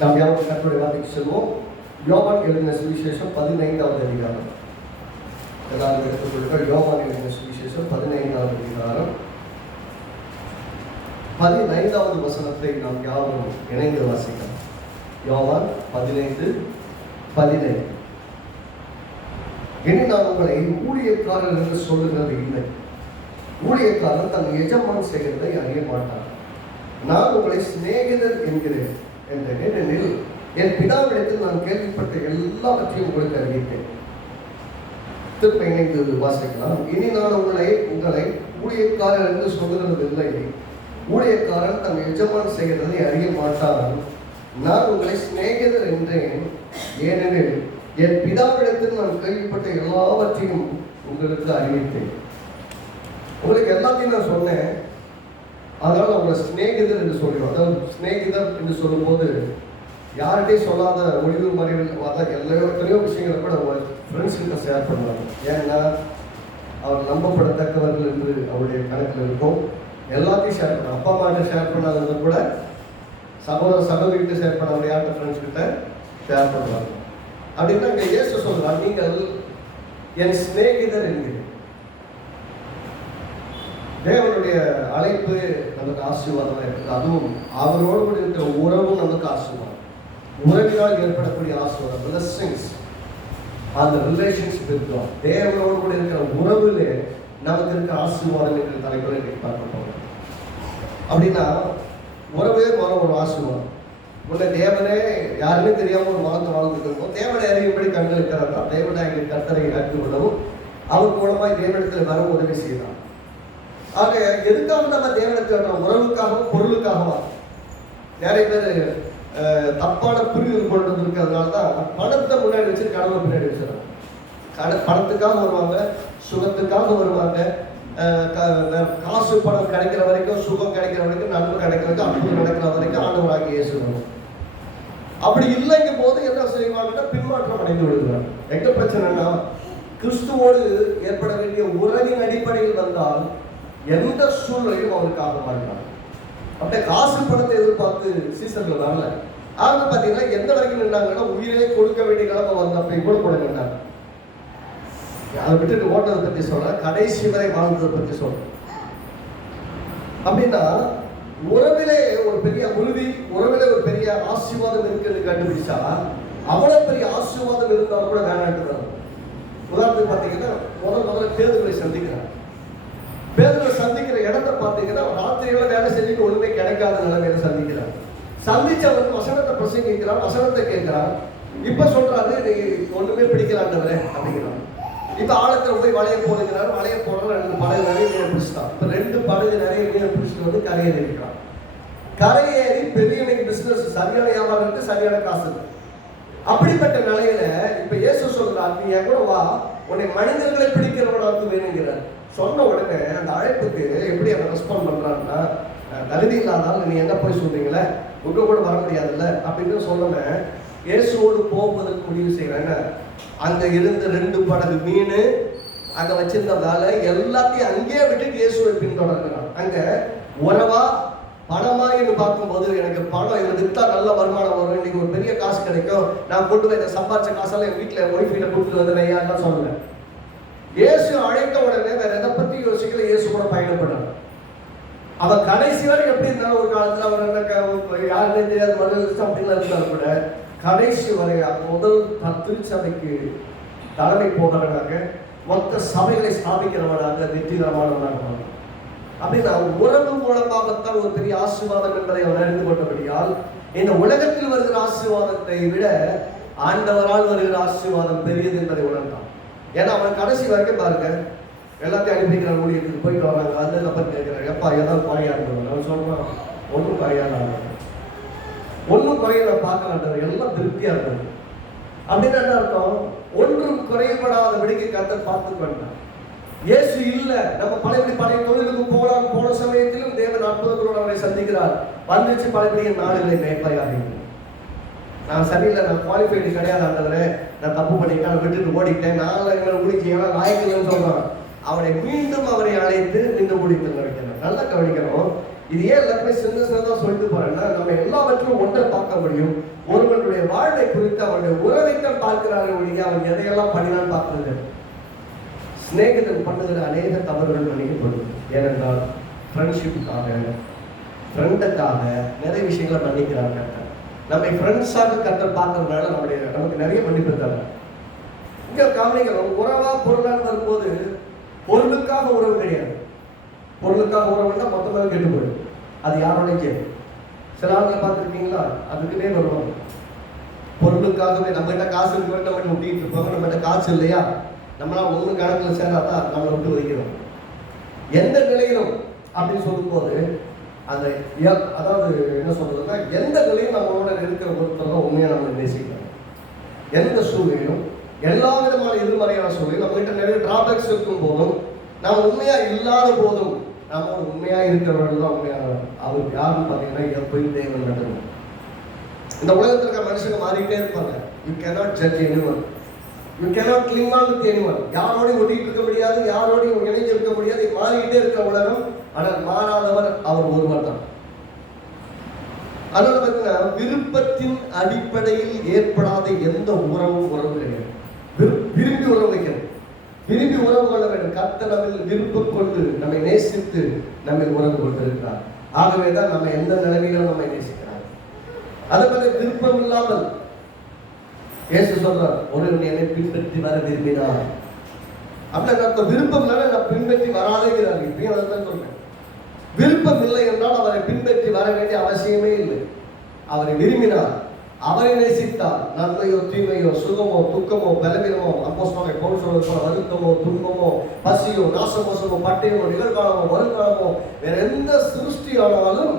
நாம் யாரும் கர்த்தருடைய வார்த்தைக்கு செல்வோம். யோவான் எழுதின சுவிசேஷம் 15வது அதிகாரம். எல்லாரும் எடுத்துக்கொள்ளுங்கள். யோவான் எழுதின சுவிசேஷம் 15வது அதிகாரம் 15வது வசனத்தை நாம் யாரும் இணைந்து வாசிக்கலாம். யோவான் 15:15. இனி நான் உங்களை ஊழியக்காரர் என்று சொல்லுகிறது இல்லை. ஊழியக்காரர் தன் எஜமான் செய்கிறதை அறிய மாட்டார். நான் உங்களை சிநேகிதர் என்கிறேன் என்றேன். ஏனெனில் என் பிதாவிடத்தில் நான் கேள்விப்பட்ட எல்லாவற்றையும் உங்களுக்கு அறிவித்தேன். திரும்ப இணைந்து வாசிக்கலாம். இனி நான் உங்களை ஊழியக்காரர் என்று சொல்லுகிறது இல்லை. ஊழியக்காரன் தன் எஜமான் செய்கிறதை அறிய மாட்டார். நான் உங்களை சிநேகிதர் என்றேன். ஏனெனில் என் பிதாவிடத்தில் நான் கேள்விப்பட்ட எல்லாவற்றையும் உங்களுக்கு அறிவித்தேன். உங்களுக்கு எல்லாத்தையும் நான் சொன்னேன், அதனால் உங்களை சிநேகிதர் என்று சொல்லுவோம். அதாவது சிநேகிதர் என்று சொல்லும்போது யார்கிட்டையும் சொல்லாத ஒளிவு மறைவில் அதான் எத்தனையோ விஷயங்களை கூட அவங்க ஃப்ரெண்ட்ஸ்கிட்ட ஷேர் பண்ணுவாங்க. ஏன்னா அவர் நம்பப்படத்தக்கவர்கள் என்று அவருடைய கணக்கில் இருக்கும். எல்லாத்தையும் ஷேர் பண்ணுவாங்க. அப்பா அம்மாட்ட ஷேர் பண்ணாதது கூட சகோதரிகிட்ட ஷேர் பண்ண யார்கிட்ட ஃப்ரெண்ட்ஸ்கிட்ட ஷேர் பண்ணுவாங்க. அப்படின்னா இங்கே இயேசு சொல்றார், நீங்கள் என் சிநேகிதர் என்கிறேன். தேவனுடைய அழைப்பு நமக்கு ஆசீர்வாதமாக இருக்குது. அதுவும் அவரோடு கூட இருக்கிற உறவும் நமக்கு ஆசீர்வாதம். உறவினால் ஏற்படக்கூடிய ஆசீர்வாதம், blessings அந்த ரிலேஷன்ஷிப் இருக்கிறோம். தேவனோடு கூட இருக்கிற உறவுலே நமக்கு இருக்கிற ஆசீர்வாதம் என்ற தலைப்பில் இன்னைக்கு பார்க்க போகிறோம். அப்படின்னா உறவே போற ஒரு ஆசீர்வாதம். உன்னை தேவனே யாருமே தெரியாமல் ஒரு வாழ்க்கை வாழ்ந்துட்டு இருக்கோம். தேவனை அறியும்படி கண்கள் இருக்கிறதா தேவனை எங்கள் கர்த்தரை அறிந்து கொள்ளவும் அவர் மூலமாய் தேவனிடத்தில் வர உதவி செய்யலாம். ஆக எதுக்காக நம்ம தேவனுக்கு உறவுக்காகவும் பொருளுக்காகவா? நிறைய பேர் தப்பான புரிதல் கொண்டு இருக்கிறதுனால தான் பணத்தை முன்னாடி வச்சு கடவுளை பின்னாடி வச்சிடறாங்க. பணத்துக்காக வருவாங்க, சுகத்துக்காக வருவாங்க, காசு பணம் கிடைக்கிற வரைக்கும், சுகம் கிடைக்கிற வரைக்கும், நன்மை கிடைக்கிற வரைக்கும், அற்புதம் நடக்கிற வரைக்கும் ஆண்டவராகிய இயேசு வரும். அப்படி இல்லைங்கும் போது என்ன செய்வாங்கன்னா பின்மாற்றம் அடைந்து விடுகிறாங்க. எங்க பிரச்சனைனா கிறிஸ்துவோடு ஏற்பட வேண்டிய உறவின் அடிப்படையில் வந்தால் எந்த சூழ்நிலையும் அவருக்கு ஆகமா இருக்காங்க. அப்படியே காசு பணத்தை எதிர்பார்த்து சீசன்ல வரல. அவங்க பார்த்தீங்கன்னா எந்த வரைக்கும் நின்றாங்கன்னா உயிரை கொடுக்க வேண்டிய காலத்தை வந்தப்ப கூட கூட நின்றாங்க. அதை விட்டுட்டு ஓட்டதை பற்றி சொல்ற, கடைசி வரை வாழ்ந்ததை பற்றி சொல்ற. அப்படின்னா உறவிலே ஒரு பெரிய உறுதி, உறவிலே ஒரு பெரிய ஆசீர்வாதம் இருக்குன்னு கண்டுபிடிச்சா அவ்வளவு பெரிய ஆசீர்வாதம் இருந்தாலும் கூட வேணாட்டுறாங்க. உதாரணத்துக்கு பார்த்தீங்கன்னா முதல்ல பேதுருவை சந்திக்கிறாங்க. பேதுருவை சந்திக்கிற இடத்தை பார்த்தீங்கன்னா ராத்திரிகளை வேலை செஞ்சுட்டு ஒண்ணுமே கிடைக்காத நிலைமையில சந்திக்கிறார். சந்திச்சவன் வசனத்தை பிரசங்கிக்கிறான், வசனத்தை கேட்கிறான். இப்ப சொல்றாரு, நீ ஒண்ணுமே பிடிக்கலாண்டவரே அப்படிங்கிறான். இப்ப ஆழத்துல போய் வளைய போடுகிறார். வளைய போடுற 2 படகு நிறைய மீன் பிடிச்சிட்டான். இப்ப 2 படகு நிறைய மீன் பிடிச்சிட்டு வந்து கரையேறி இருக்கிறான். கரையேறி பெரிய பிசினஸ் சரியான வியாபாரம் இருக்கு, சரியான காசு இருக்கு. அப்படிப்பட்ட நிலையில இப்ப இயேசு சொல்றார், நீ என் கூட வா, உன்னை மனிதர்களை பிடிக்கிறவனாக்கு வேணுங்கிறார். சொன்ன உடனே அந்த அழைப்புக்கு எப்படி அவன் ரெஸ்பாண்ட் பண்றான்னா, தகுதி இல்லாதால் நீ எங்க போய் சொல்றீங்களே, உங்க கூட வர முடியாதுல்ல அப்படின்னு சொன்ன இயேசுவோடு போவதற்கு முடிவு செய்யறாங்க. அங்க இருந்த 2 படகு மீன், அங்க வச்சிருந்த வேலை எல்லாத்தையும் அங்கேயே விட்டுட்டு இயேசுவை பின்தொடர்கிறான். அங்க உறவா பணமா என்று பார்க்கும்போது எனக்கு பணம் இதை வித்தா நல்ல வருமானம் வரும், இன்னைக்கு ஒரு பெரிய காசு கிடைக்கும், நான் கொண்டு போய் இதை சம்பாதிச்ச காசெல்லாம் என் வீட்டுல ஒய்ஃப் வீட்டை கூப்பிட்டு வந்துடுறேன் எல்லாம் சொல்லுவேன். இயேசு அழைத்த உடனே வேற எதை பத்தி யோசிக்கல, இயேசு கூட பயணப்படுறான். அவன் கடைசி வரை எப்படி இருந்தாலும் ஒரு காலத்துல அவர் யாருமே தெரியாத மனதில் அப்படின்லாம் இருந்தாலும் கூட கடைசி வரை முதல் திருச்சபைக்கு தலைமை போகிறவனாக, மொத்த சபைகளை ஸ்தாபிக்கிறவனாக, வெற்றிகரமானவனாக. அப்படின்னா உறவு மூலமாகத்தான் ஒரு பெரிய ஆசீர்வாதம் என்பதை அவன் அறிந்து கொண்டபடியால் இந்த உலகத்தில் வருகிற ஆசீர்வாதத்தை விட ஆண்டவரால் வருகிற ஆசீர்வாதம் பெரியது என்பதை உணர்ந்தான். ஏன்னா அவன் கடைசி வரைக்கும் பாருங்க, எல்லாத்தையும் அனுப்பிக்கிறான், ஊழியத்துக்கு போயிட்டு வராங்க. அந்த நபர் கேட்கிறாங்க, எப்பா ஏதாவது குறையா இருந்தது? அவன் சொல்றான், ஒன்றும் குறையாத, ஒன்றும் குறைய நான் பார்க்கலான்றது, எல்லாம் திருப்தியா இருந்தது. அப்படின்னு என்ன அர்த்தம்? ஒன்றும் குறைபடாதபடிக்கு கர்த்தர் பார்த்து கொண்டார். இயேசு இல்ல, நம்ம பழைய தொழிலுக்கு போன சமயத்திலும் தேவன் அற்புதங்களோடு அவரை சந்திக்கிறார். வந்துச்சு பழைய நாளில்லை மேய்ப்பாயாக, நான் சரியில்லை, நான் குவாலிஃபைடு கிடையாது ஆண்டவரே, நான் தப்பு பண்ணிட்டேன், நான் விட்டுட்டு ஓடிட்டேன், நான் ஊழிச்சு லாயக்கலன்னு சொல்றான். அவனை மீண்டும் அவரை அழைத்து நின்று முடித்து வைக்கிறார். நல்லா கவனிக்கணும். இது ஏன் எல்லாருமே சின்ன சின்னதா சொல்லிட்டு போறேன்னா, நம்ம எல்லாவற்றையும் ஒன்றை பார்க்க முடியும். அவனுடைய வாழ்வை குறித்து அவனுடைய உறவைத்தான் பார்க்கிறார்கள் ஒழிய அவன் எதையெல்லாம் பண்ணினான்னு பார்க்கிறது. சிநேகிதன் பண்ணுகிற அநேக தவறுகள் மன்னிக்கப்படுது. ஏனென்றால் ஃப்ரெண்ட்ஷிப்புக்காக, ஃப்ரெண்டுக்காக நிறைய விஷயங்களை மன்னிக்கிறாங்க. நம்மை ஃப்ரெண்ட்ஸாக கர்த்தர் பார்க்கறதுனால நமக்கு நிறைய மன்னிப்பு தராங்க. இங்க கவனிக்கிறோம், உறவா பொருளான்னு வரும்போது பொருளுக்காக உறவு கிடையாது. பொருளுக்காக உறவுன்னா மொத்தமாக கெட்டு போயிடும். அது யாரோடையும் கேட்கும். சில ஆளுங்களை பார்த்துருக்கீங்களா, அதுக்குன்னே வருவாங்க. பொருளுக்காகவே நம்மகிட்ட காசு இருக்கு, நம்மகிட்ட ஒட்டிட்டு இருப்பாங்க. நம்மகிட்ட காசு இல்லையா, நம்மளால ஒண்ணு கணக்கில் சேராதான் நம்மளை விட்டு வைக்கிறோம். எந்த நிலையிலும் அப்படின்னு சொல்லும்போது அந்த அதாவது என்ன சொல்றதுன்னா, எந்த நிலையும் நம்மளோட இருக்கிற ஒருத்தர் தான் உண்மையா நம்ம நேசிக்கிறோம். எந்த சூழ்நிலையும், எல்லா விதமான எதிர்மறையான சூழ்நிலையும், நம்ம கிட்ட நிறைய டிராபேக்ஸ் இருக்கும் போதும், நாம் உண்மையா இல்லாத போதும் நம்ம உண்மையா இருக்கிறவர்கள் தான் உண்மையானவர். அவர் யாருன்னு பார்த்தீங்கன்னா எப்பயும் தேவன் நடக்கும். இந்த உலகத்தில் இருக்கிற மனுஷங்க மாறிக்கிட்டே இருப்பாங்க. You cannot judge anyone, you cannot cling on with anyone. யாரோடையும் ஒட்டிட்டு இருக்க முடியாது, யாரோடையும் இணைஞ்சு இருக்க முடியாது. மாறிக்கிட்டே இருக்கிற உலகம். ஆனால் மாறாதவர் அவர் ஒருவர் தான். அதனால பார்த்தீங்கன்னா விருப்பத்தின் அடிப்படையில் ஏற்படாத எந்த உறவும் உறவு கிடையாது. விரும்பி உறவு வைக்கணும், விரும்பி உறவு கொள்ள வேண்டும். கர்த்தர் நம்மில் விருப்பம் கொண்டு நம்மை நேசித்து நம்மை உறவு கொண்டிருக்கிறார். ஆகவே தான் நம்ம எந்த நிலைமையிலும் நம்மை நேசிக்கிறார். அதை பற்றி விருப்பம் இல்லாமல் இயேசு சொல்றார், ஒருவன் என்னை பின்பற்றி வர விரும்பினார். அப்படின்னா விருப்பம் இல்லைன்னா நான் பின்பற்றி வராதேங்கிறார். இப்பயும் அதை தான் சொல்றேன். விருப்பம் இல்லை என்றால் அவரை பின்பற்றி வர வேண்டிய அவசியமே இல்லை. அவரை விரும்பினார், அவரை நேசித்தார். நன்மையோ தீமையோ, சுகமோ துக்கமோ, பலவீனமோ, அப்போஸ்தலனாகிய பவுல் சொல்வது போல வருத்தமோ துன்பமோ பசியோ நாசமோசமோ பட்டயமோ நிகழ்காலமோ வருங்காலமோ வேற எந்த சிருஷ்டியானாலும்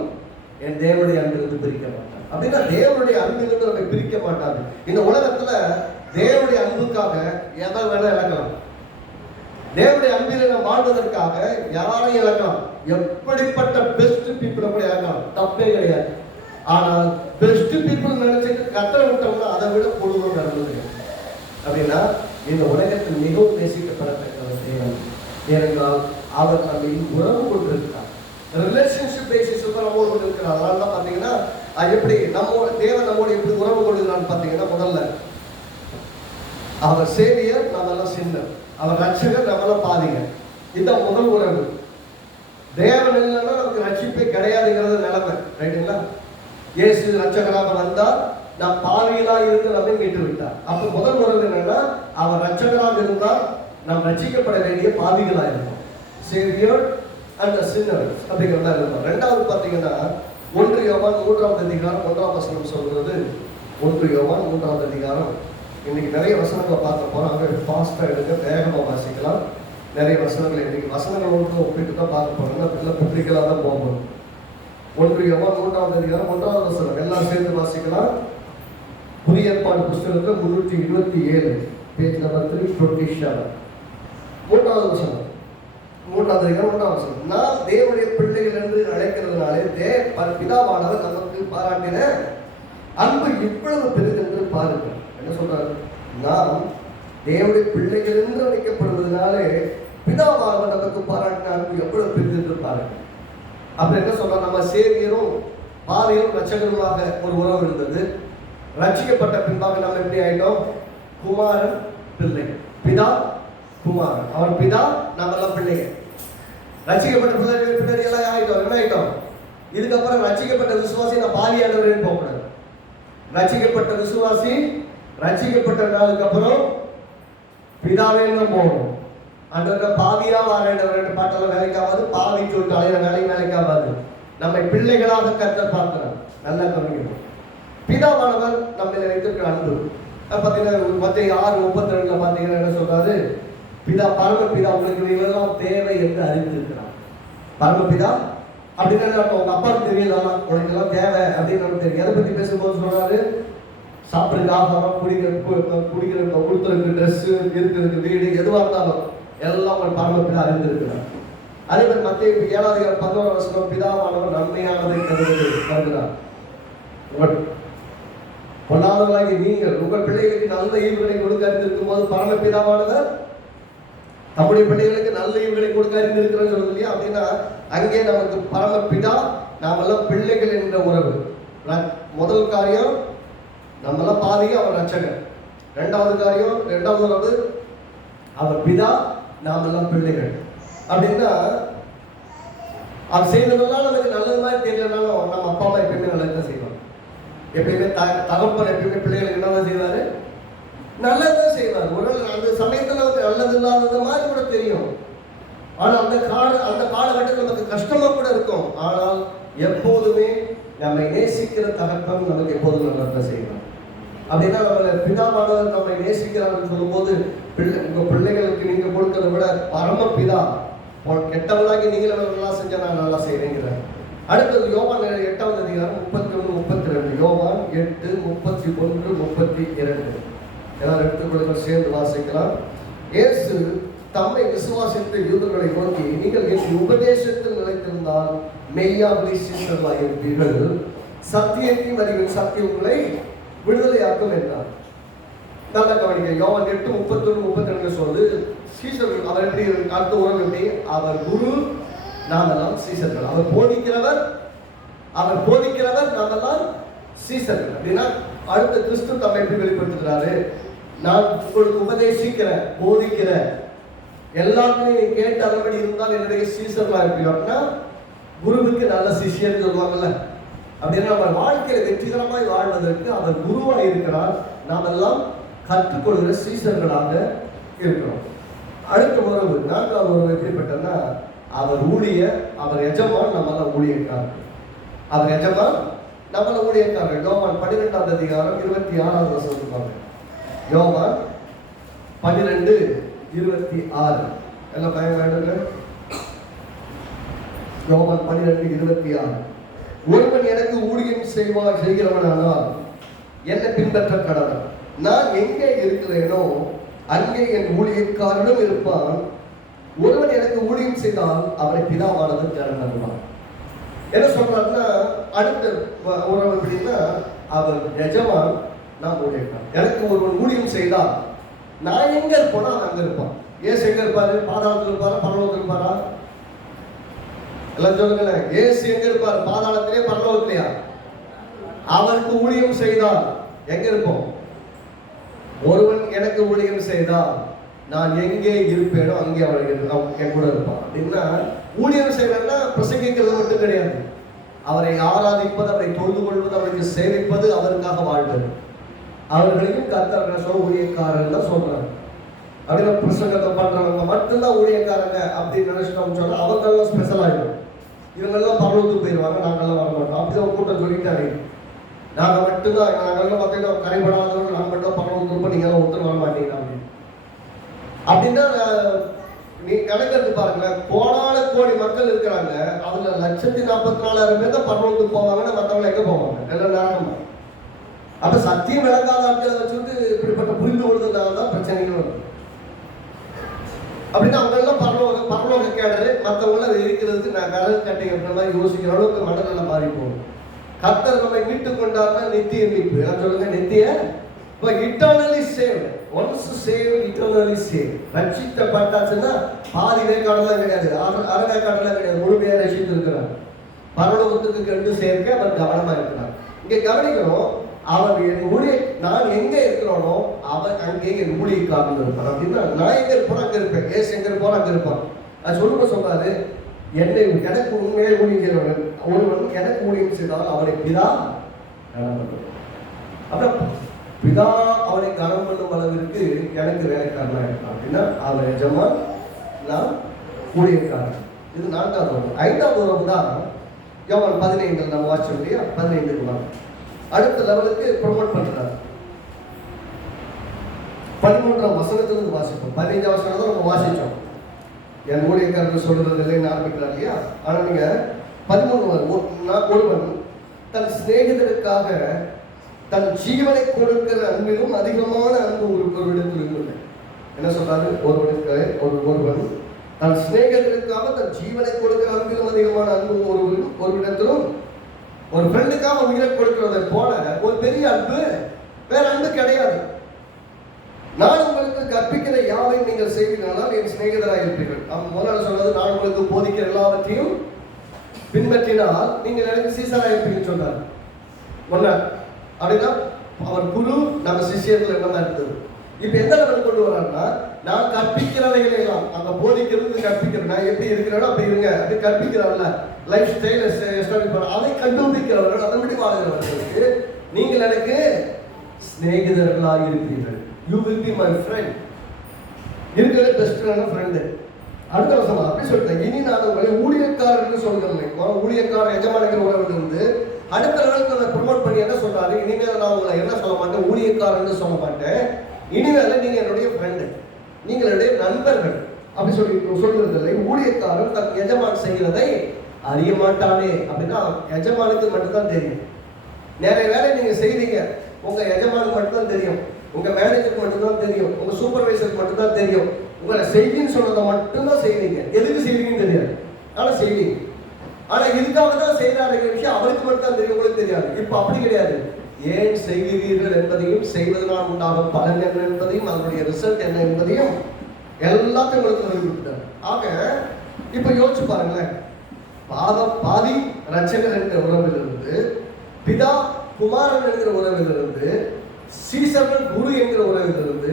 என் தேவனுடைய அன்பிலிருந்து பிரிக்க மாட்டார். அப்படின்னா தேவனுடைய அன்பிலிருந்து நம்மை பிரிக்க மாட்டார். இந்த உலகத்துல தேவனுடைய அன்புக்காக எதை வேணா இழக்கலாம். தேவனுடைய அன்பில் நாம் வாழ்வதற்காக யாரையும் இழக்கலாம். எப்படிப்பட்ட பெஸ்ட் பீப்புளை கூட இழக்கலாம், தப்பே கிடையாது. ஆனால் பெஸ்ட் பீப்புள் நினைச்சிட்டு கத்தரை விட்டோம்னா அதை விட பொழுது நடந்தது. அப்படின்னா இந்த உலகத்தில் மிகவும் நேசிக்கப்படத்தக்கவர் தேவன். ஏனென்றால் அவர் நம்மை உறவு கொண்டிருக்கிறார். ரிலேஷன்ஷிப் பேசிஸ் நம்மோடு கொண்டு இருக்கிறார். அதனால தான் பார்த்தீங்கன்னா எப்படி நம்மோட தேவன் நம்மோடு எப்படி உறவு கொள்கிறான்னு பார்த்தீங்கன்னா, முதல்ல அவர் சேவியர், நம்மெல்லாம் சின்னர். அவர் ரட்சகர், நம்மெல்லாம் பாதிங்க. இதுதான் முதல் உறவு. தேவன் இல்லைன்னா நமக்கு ரட்சிப்பே கிடையாதுங்கிறது நிலைமை. ரைட்டுங்களா? இயேசு ரட்சகராக வந்தால் நாம் பாவிகளாக இருந்து நம்மை மீட்டு விட்டார். அப்போ முதல் உறவு என்னன்னா, அவர் ரட்சகராக இருந்தால் நாம் ரட்சிக்கப்பட வேண்டிய பாவிகளாக இருந்தோம். சேவியர் அண்ட் சின்னர்ஸ் அப்படிங்கிறதா இருந்தோம். ரெண்டாவது பார்த்தீங்கன்னா 1 யோவான் 3ஆம் அதிகாரம் 1ஆம் வசனம் சொல்றது. 1 யோவான் 3ஆம் அதிகாரம். இன்னைக்கு நிறைய வசனங்களை பார்க்க போறோம். அங்கே ஃபாஸ்டா எடுங்க, வேகமாக வாசிக்கலாம். நிறைய வசனங்கள் இன்னைக்கு வசனங்களோடு ஒப்பிட்டு தான் பார்க்க போறோம். அப்படின்னா பத்திரிகையாக தான் போகணும். 1 யோவான் 3ஆம் அதிகாரம் 1ஆம் வசனம் எல்லாம் சேர்ந்து வாசிக்கலாம். புதிய ஏற்பாடு புஸ்தகத்தில் 327 பேஜ் நம்பர் 327 3ஆவது வசனம். 3ஆவது அதிகாரம் 1ஆம் வசனம். நாம் தேவனுடைய பிள்ளைகள் என்று அழைக்கிறதுனாலே பிதாவானவர் நமக்கு பாராட்டின அன்பு இவ்வளவு பெரிது என்று பாருங்கள். என்ன சொல்றாரு? நாம் தேவனுடைய பிள்ளைகள் என்று அழைக்கப்படுவதனாலே பிதாவானவர் நமக்கு பாராட்டின அன்பு எவ்வளவு பெரிது என்று பாருங்கள். அப்படி என்ன சொல்ற? நம்ம சேவியரும் பாவியும் ரட்சகருமாக ஒரு உறவு இருந்தது. ரட்சிக்கப்பட்ட பின்பாக நம்ம எப்படி ஆயிட்டோம்? குமாரன் பிள்ளை. பிதா குமாரன், அவர் பிதா, நம்ம எல்லாம் பிள்ளைங்க. ரட்சிக்கப்பட்ட பிள்ளைகள் பின்னாடி எல்லாம் ஆயிட்டோம். என்ன ஆயிட்டோம்? இதுக்கப்புறம் ரட்சிக்கப்பட்ட விசுவாசி நான் பாவியானவரேன்னு போகக்கூடாது. ரட்சிக்கப்பட்ட விசுவாசி ரட்சிக்கப்பட்ட நாளுக்கு அப்புறம் பிதாவேன்னு தான் போகணும். அந்த பாவியா வாழ பாட்டெல்லாம் வேலைக்காகாது. பாவி சொல்லிட்டு அலையிற வேலைக்காகாது. நம்மை பிள்ளைகளாக கர்த்தர் பார்க்கிறார். நல்லா கவனிக்கணும். பிதாவானவர் நம்ம வைத்திருக்கிற அன்பு பார்த்தீங்கன்னா மத்திய 6:32 பார்த்தீங்கன்னா என்ன சொல்றாரு? பிதா பரமபிதா உங்களுக்கு இவெல்லாம் தேவை என்று அறிந்திருக்கிறார். பரமபிதா அப்படின்னா உங்க அப்பாவுக்கு தெரியலாம், உனக்கு எல்லாம் தேவை அப்படின்னு தெரியும். எதை பத்தி பேசும்போது சொல்றாரு? சாப்பிட்றதுக்கு ஆகாரம், குடிக்கிறதுக்கு கொடுத்துருக்கு ட்ரெஸ், இருக்கிறதுக்கு வீடு, எதுவாக இருந்தாலும் எல்லாம் உங்கள் பரமபிதா அறிந்திருக்கிறார். அதே மாதிரி மத்திய 7ஆவது 11ஆம் வசனம் பிதாவானவர் நன்மையானதை கருதுகிறார். பொல்லாதவர்களாகி நீங்கள் உங்கள் பிள்ளைகளுக்கு நல்ல ஈவுகளை கொடுக்க அறிந்திருக்கும் போது பரமபிதாவானவர் நம்முடைய பிள்ளைகளுக்கு நல்ல ஈவுகளை கொடுக்க அறிந்திருக்கிறோம் சொல்லுது இல்லையா? அப்படின்னா அங்கே நமக்கு பரமபிதா, நாமெல்லாம் பிள்ளைகள் என்ற உறவு. முதல் காரியம் நம்மளாம் பாதிங்க, அவர் ரட்சகர். ரெண்டாவது காரியம், ரெண்டாவது உறவு, அவர் பிதா, நாம் எல்லாம் பிள்ளைகள். அப்படின்னா அவர் செய்ததெல்லாம் நமக்கு நல்லது மாதிரி தெரியலனாலும் நம்ம அப்பா அம்மா எப்பயுமே நல்லதுதான் செய்வாங்க. எப்பயுமே தகப்பன் எப்பயுமே பிள்ளைகளுக்கு என்னதான் செய்வாரு? நல்லதுதான் செய்வார். ஒரு அந்த சமயத்தில் நமக்கு நல்லது இல்லாதது மாதிரி கூட தெரியும். ஆனால் அந்த காலகட்டத்தில் நமக்கு கஷ்டமா கூட இருக்கும். ஆனால் எப்போதுமே நம்மை நேசிக்கிற தகப்பன் நமக்கு எப்போதும் நல்லதான் செய்வார். அப்படின்னா நம்ம பிதாவானவர் நம்மை நேசிக்கிறார்கள் சொல்லும்போது, உங்க பிள்ளைகளுக்கு நீங்க கொடுக்கறத விட பரம பிதா கெட்டவளாகி நீங்களும் நல்லா செஞ்சா நான் நல்லா செய்யறேங்கிறார். அடுத்தது யோவான் 8வது அதிகாரம் 31, 32. யோவான் 8, 31, 32. எல்லாரும் எடுத்துக்கொள்ள சேர்ந்து வாசிக்கலாம். இயேசு தம்மை விசுவாசித்த யூதர்களை நோக்கி, நீங்கள் என் உபதேசத்தில் நிலைத்திருந்தால் மெய்யாகவே சீஷர்களாக இருப்பீர்கள், சத்தியத்தையும் அறிவின் சத்தியம் உங்களை விடுதலையாக்கும் என்றார். நல்ல கவனிக்க. யோவான் 8, 31, 32 சொல்லுது சீஷர்கள். அவர் எப்படி அடுத்த உறவு எப்படி? அவர் குரு, நாம் எல்லாம் சீஷர்கள். அவர் போதிக்கிறவர், நாமெல்லாம் சீஷர்கள். அப்படின்னா அடுத்த கிறிஸ்து தம்மை எப்படி வெளிப்படுத்துகிறாரு? நான் உங்களுக்கு உபதேசிக்கிற, போதிக்கிற, எல்லாத்தையும் கேட்டு அதன்படி இருந்தால் என்னுடைய சீஷர்களா இருப்பீங்க. அப்படின்னா குருவுக்கு நல்ல சிஷியர் சொல்லுவாங்கல்ல. அப்படின்னா நம்ம வாழ்க்கையில வெற்றிகரமாய் வாழ்வதற்கு அவர் குருவாக இருக்கிறார். நாம் எல்லாம் கற்றுக்கொள்கிற சீஷர்களாக இருக்கிறோம். அடுத்த உறவு, நான்காவது உறவு எப்படிப்பட்டன்னா, அவர் ஊழிய, அவர் எஜமான், நம்மளாம் ஊழியக்காரர். அவர் எஜமான், நம்மள ஊழியக்காரர். யோவான் 12வது அதிகாரம் 26வது வசனம். யோவான் 12:26. எல்லாம் பயம் வேண்டுங்க. யோவான் 12:26. ஒருவன் எனக்கு ஊழியம் செய்கிறவனானால் என்னை பின்பற்ற கடவன். நான் எங்கே இருக்கிறேனோ அங்கே என் ஊழியக்காரனும் இருப்பான். ஒருவன் எனக்கு ஊழியம் செய்தால் அவரை பிதாவானது திறன். என்ன சொல்றாருன்னா, அடுத்த உறவு எப்படின்னா, அவர் எஜமான், நான் ஊழியக்காரன். எனக்கு ஒருவன் ஊழியம் செய்தால் நான் எங்க இருப்போனா அவன் அங்க இருப்பான். ஏசு எங்க இருப்பாரு? பாதாளத்தில் இருப்பாரா, பரலோகத்தில் இருப்பாரா? எல்லாம் சொல்லுங்களேன். ஏசு எங்க இருப்பார்? பாதாளத்திலே, பரலோகத்திலையா? அவருக்கு ஊழியம் செய்தால் எங்க இருப்போம்? ஒருவன் எனக்கு ஊழியம் செய்தால் நான் எங்கே இருப்பேனோ அங்கே அவன் என் கூட இருப்பான். அப்படின்னா ஊழியம் செய்யறதுன்னா பிரசங்கிக்கிறது மட்டும் கிடையாது. அவரை ஆராதிப்பது, அவரை தொழுது கொள்வது, அவருக்கு சேவிப்பது, அவருக்காக வாழ்வது. அவர்களையும் கர்த்தர் சொல்ல ஊழியக்காரர்கள் தான் சொல்றாங்க. அப்படின்னா பிரசங்கத்தை பண்றவங்க மட்டும்தான் ஊழியக்காரங்க அப்படின்னு நினைச்சிட்டோம்னு சொன்னா அவங்கெல்லாம் ஸ்பெஷல் ஆகிடும். இவங்கெல்லாம் பரலோகத்துக்கு போயிடுவாங்க, நாங்கெல்லாம் வர மாட்டோம். அப்படிதான் கூட்டம் சொல்லிட்டாங்க. நாங்கள் மட்டும்தான், நாங்கெல்லாம் பார்த்தீங்கன்னா கரைபடாதவர்கள், நாங்கள் மட்டும் பரலோகத்துக்கு இருப்போம், நீங்க எல்லாம் ஒருத்தர் வர மாட்டீங்க அப்படின்னு. அப்படின்னா நீ கணக்கெடுத்து பாருங்களேன். கோடான கோடி மக்கள் இருக்கிறாங்க. அதுல 1,44,000 பேர் தான் பரலோகத்துக்கு போவாங்கன்னா மற்றவங்க எங்க போவாங்க? எல்லாம் நரகமா. அப்ப சத்தியம் விளங்காத ஆட்களை வச்சுட்டு இப்படிப்பட்ட புரிந்து கொள்வதனால தான் பிரச்சனைகள் வருது. அப்படின்னா அவங்க எல்லாம் பரலோக கேடரு, மற்றவங்களாம் இருக்கிறதுக்கு நான் கரல் கட்டை அப்படின்ற மாதிரி யோசிக்கிற அளவுக்கு மனநலம் மாறி போகும். கர்த்தர் நம்மை மீட்டு கொண்டாருன்னா நித்திய மீட்பு. சொல்லுங்க, நித்திய eternally save. Once save, eternally save. ரட்சிக்கப்பட்டாச்சுன்னா பாதி வேக்காடெல்லாம் கிடையாது, அரை வேக்காடெல்லாம் கிடையாது, முழுமையா ரட்சித்து இருக்கிறார். பரலோகத்துக்கு கண்டு சேர்க்க அவர் கவனமா இருக்கிறார். இங்க கவனிக்கணும், அவர் என் ஊழிய, நான் எங்க இருக்கிறோனோ அவர் அங்கே என் ஊழியக்காரன் இருப்பார். அப்படின்னா நான் எங்க இருப்போம் அங்க இருப்பேன், ஏசு எங்க இருப்போம் அங்க இருப்பான். அது சொல்லும்போது சொல்றாரு, என்னை எனக்கு உண்மையை ஊழியம் செய்கிறவன் ஒருவன் எனக்கு ஊழியம் செய்தால் அவரை பிதா கனம் பண்ணுவார். அப்புறம் பிதா அவனை கனம் பண்ணும் அளவிற்கு எனக்கு வேலைக்காரனா இருக்கான். அப்படின்னா அவர் எஜமான், நான் ஊழியக்காரன். இது 4வது உறவு. 5வது உறவு தான் யோவான் 15 நம்ம வாசிச்சோம் இல்லையா? 15 அடுத்த லெவலுக்கு ப்ரொமோட் பண்றாரு. 13ஆம் வசனத்திலிருந்து வாசிப்போம். 15ஆம் வசனம் தான் நம்ம வாசிச்சோம். என் ஊழியக்காரர்கள் சொல்றது இல்லைன்னு ஆரம்பிக்கிறார் இல்லையா? ஆனா நீங்க 13 ஒருவன் தன் சிநேகிதருக்காக தன் ஜீவனை கொடுக்கிற அன்பிலும் அதிகமான அன்பு ஒருவரிடத்தில் இருக்கிறது. என்ன சொல்றாரு? ஒருவன் தன் சிநேகிதருக்காக தன் ஜீவனை கொடுக்கிற அன்பிலும் அதிகமான அன்பு ஒருவரிடத்திலும், ஒரு ஃப்ரெண்டுக்காக உயிரை கொடுக்கிறதை போல ஒரு பெரிய அன்பு வேற அன்பு கிடையாது. நான் உங்களுக்கு கற்பிக்கிற யாவையும் நீங்கள் செய்வீர்களால் என் சிநேகிதராக இருப்பீர்கள். முதல்ல சொல்றது, நான் உங்களுக்கு போதிக்கிற எல்லாவற்றையும் பின்பற்றினால் நீங்கள் எனக்கு சீசராக இருப்பீங்கன்னு சொன்னார். ஒன்னா அப்படின்னா அவர் குரு, நம்ம சிஷியர்கள் என்னமா இருந்தது. இப்ப எந்த லெவல் கொண்டு வரான்னா, நான் கற்பிக்கிறவைகளை எல்லாம் அங்க போதிக்கிறது கற்பிக்கிறேன். நான் எப்படி இருக்கிறேனோ அப்படி இருங்க அப்படி கற்பிக்கிறவர்கள லைஃப் ஸ்டைல் எஸ்டாப்ளிஷ் பண்ண அதை கண்டுபிடிக்கிறவர்கள் அதன்படி வாழ்கிறவர்களுக்கு நீங்கள் எனக்கு சிநேகிதர்களாக இருக்கிறீர்கள். You will be my friend. இருக்கிற பெஸ்டான ஃப்ரெண்டு. அடுத்த வருஷமா அப்படி சொல்லிட்டேன். இனி நான் உங்களை ஊழியக்காரர்கள் சொல்கிறேன். ஊழியக்காரர் எஜமானிக்கிற உறவில் இருந்து அடுத்த லெவலுக்கு நான் ப்ரொமோட் பண்ணி என்ன சொல்றாரு, இனிமேல் நான் உங்களை என்ன சொல்ல மாட்டேன், ஊழியக்காரன்னு சொல்ல மாட்டேன். இனிமேல் நீங்க என்னுடைய ஃப்ரெண்டு, நீங்கள் என்னுடைய நண்பர்கள் அப்படி சொல்றதில்லை. ஊழியக்காரன் தன் எஜமான் செய்கிறதை அறிய மாட்டானே அப்படின்னா எஜமானுக்கு மட்டும்தான் தெரியும். நிறைய வேலை நீங்க செய்வீங்க, உங்க எஜமானுக்கு மட்டும்தான் தெரியும், உங்க மேனேஜருக்கு மட்டும்தான் தெரியும், உங்க சூப்பர்வைசருக்கு மட்டும்தான் தெரியும். உங்களை செய்தின்னு சொன்னதை மட்டும்தான் செய்வீங்க. எதுக்கு செய்வீங்கன்னு தெரியாது, ஆனா செய்வீங்க. ஆனா இதுக்காக தான் செய்யறாரு விஷயம் அவருக்கு மட்டும் தான் தெரியும், உங்களுக்கு தெரியாது. இப்ப அப்படி கிடையாது. ஏன் செய்கிறீர்கள் என்பதையும், செய்வதனால் உண்டாகும் பலன் என்ன என்பதையும், அதனுடைய ரிசல்ட் என்ன என்பதையும் எல்லாத்தையும் உங்களுக்கு சொல்லிவிட்டார். ஆக இப்ப யோசிச்சு பாருங்களேன். பாதி ரட்சகர் என்கிற உறவிலிருந்து, பிதா குமாரன் என்கிற உறவிலிருந்து, சீசர்கள் குரு என்கிற உறவிலிருந்து,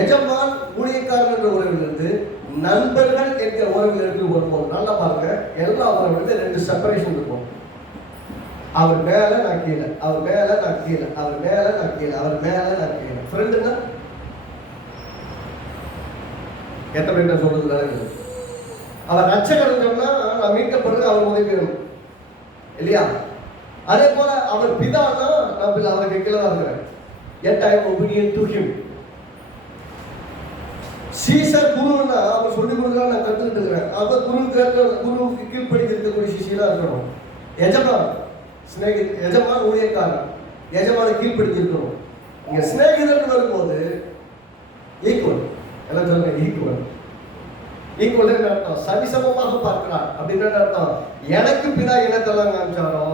எஜமான் ஊழியக்காரன் என்ற உறவிலிருந்து, நண்பர்கள் என்கிற உறவிலிருந்து வரும்போது நல்லா பாருங்க, எல்லா உறவிலிருந்து ரெண்டு செப்பரேஷன் இருக்கும். அவர் மேல நான் கீழே, அவர் மேல நான் கீழே, அவர் மேல நான் கீழே, அவர் மேல நான் கீழே. ஃப்ரெண்டுன்னா எத்தனை பேர் சொல்றது? அவர் ரட்சகர் சொன்னா நான் மீட்கப்படுறது அவர் உதவி வேணும் இல்லையா? அதே போல அவர் பிதான்னா நான் அவருக்கு கீழே தான் இருக்கிறேன். yet I am obedient to him. Caesar குருன்னா அவர் சொல்லி கொடுக்குறா நான் கற்றுக்கிட்டு இருக்கிறேன். அவர் குருவுக்கு கீழ்ப்படி இருக்கக்கூடிய சிஷியனா இருக்கணும். எஜமான் எஜமான் ஊழியக்காரன், எஜமான கீழ்ப்படி இருக்கணும். இங்க சிநேகிதன் வரும்போது ஈக்குவல், எல்லாம் சொல்லுங்க ஈக்குவல். ஈக்குவல் என்ன அர்த்தம்? சரிசமமாக பார்க்கிறார் அப்படின்னு அர்த்தம். எனக்கு பிதா இனத்தெல்லாம் காமிச்சாரோ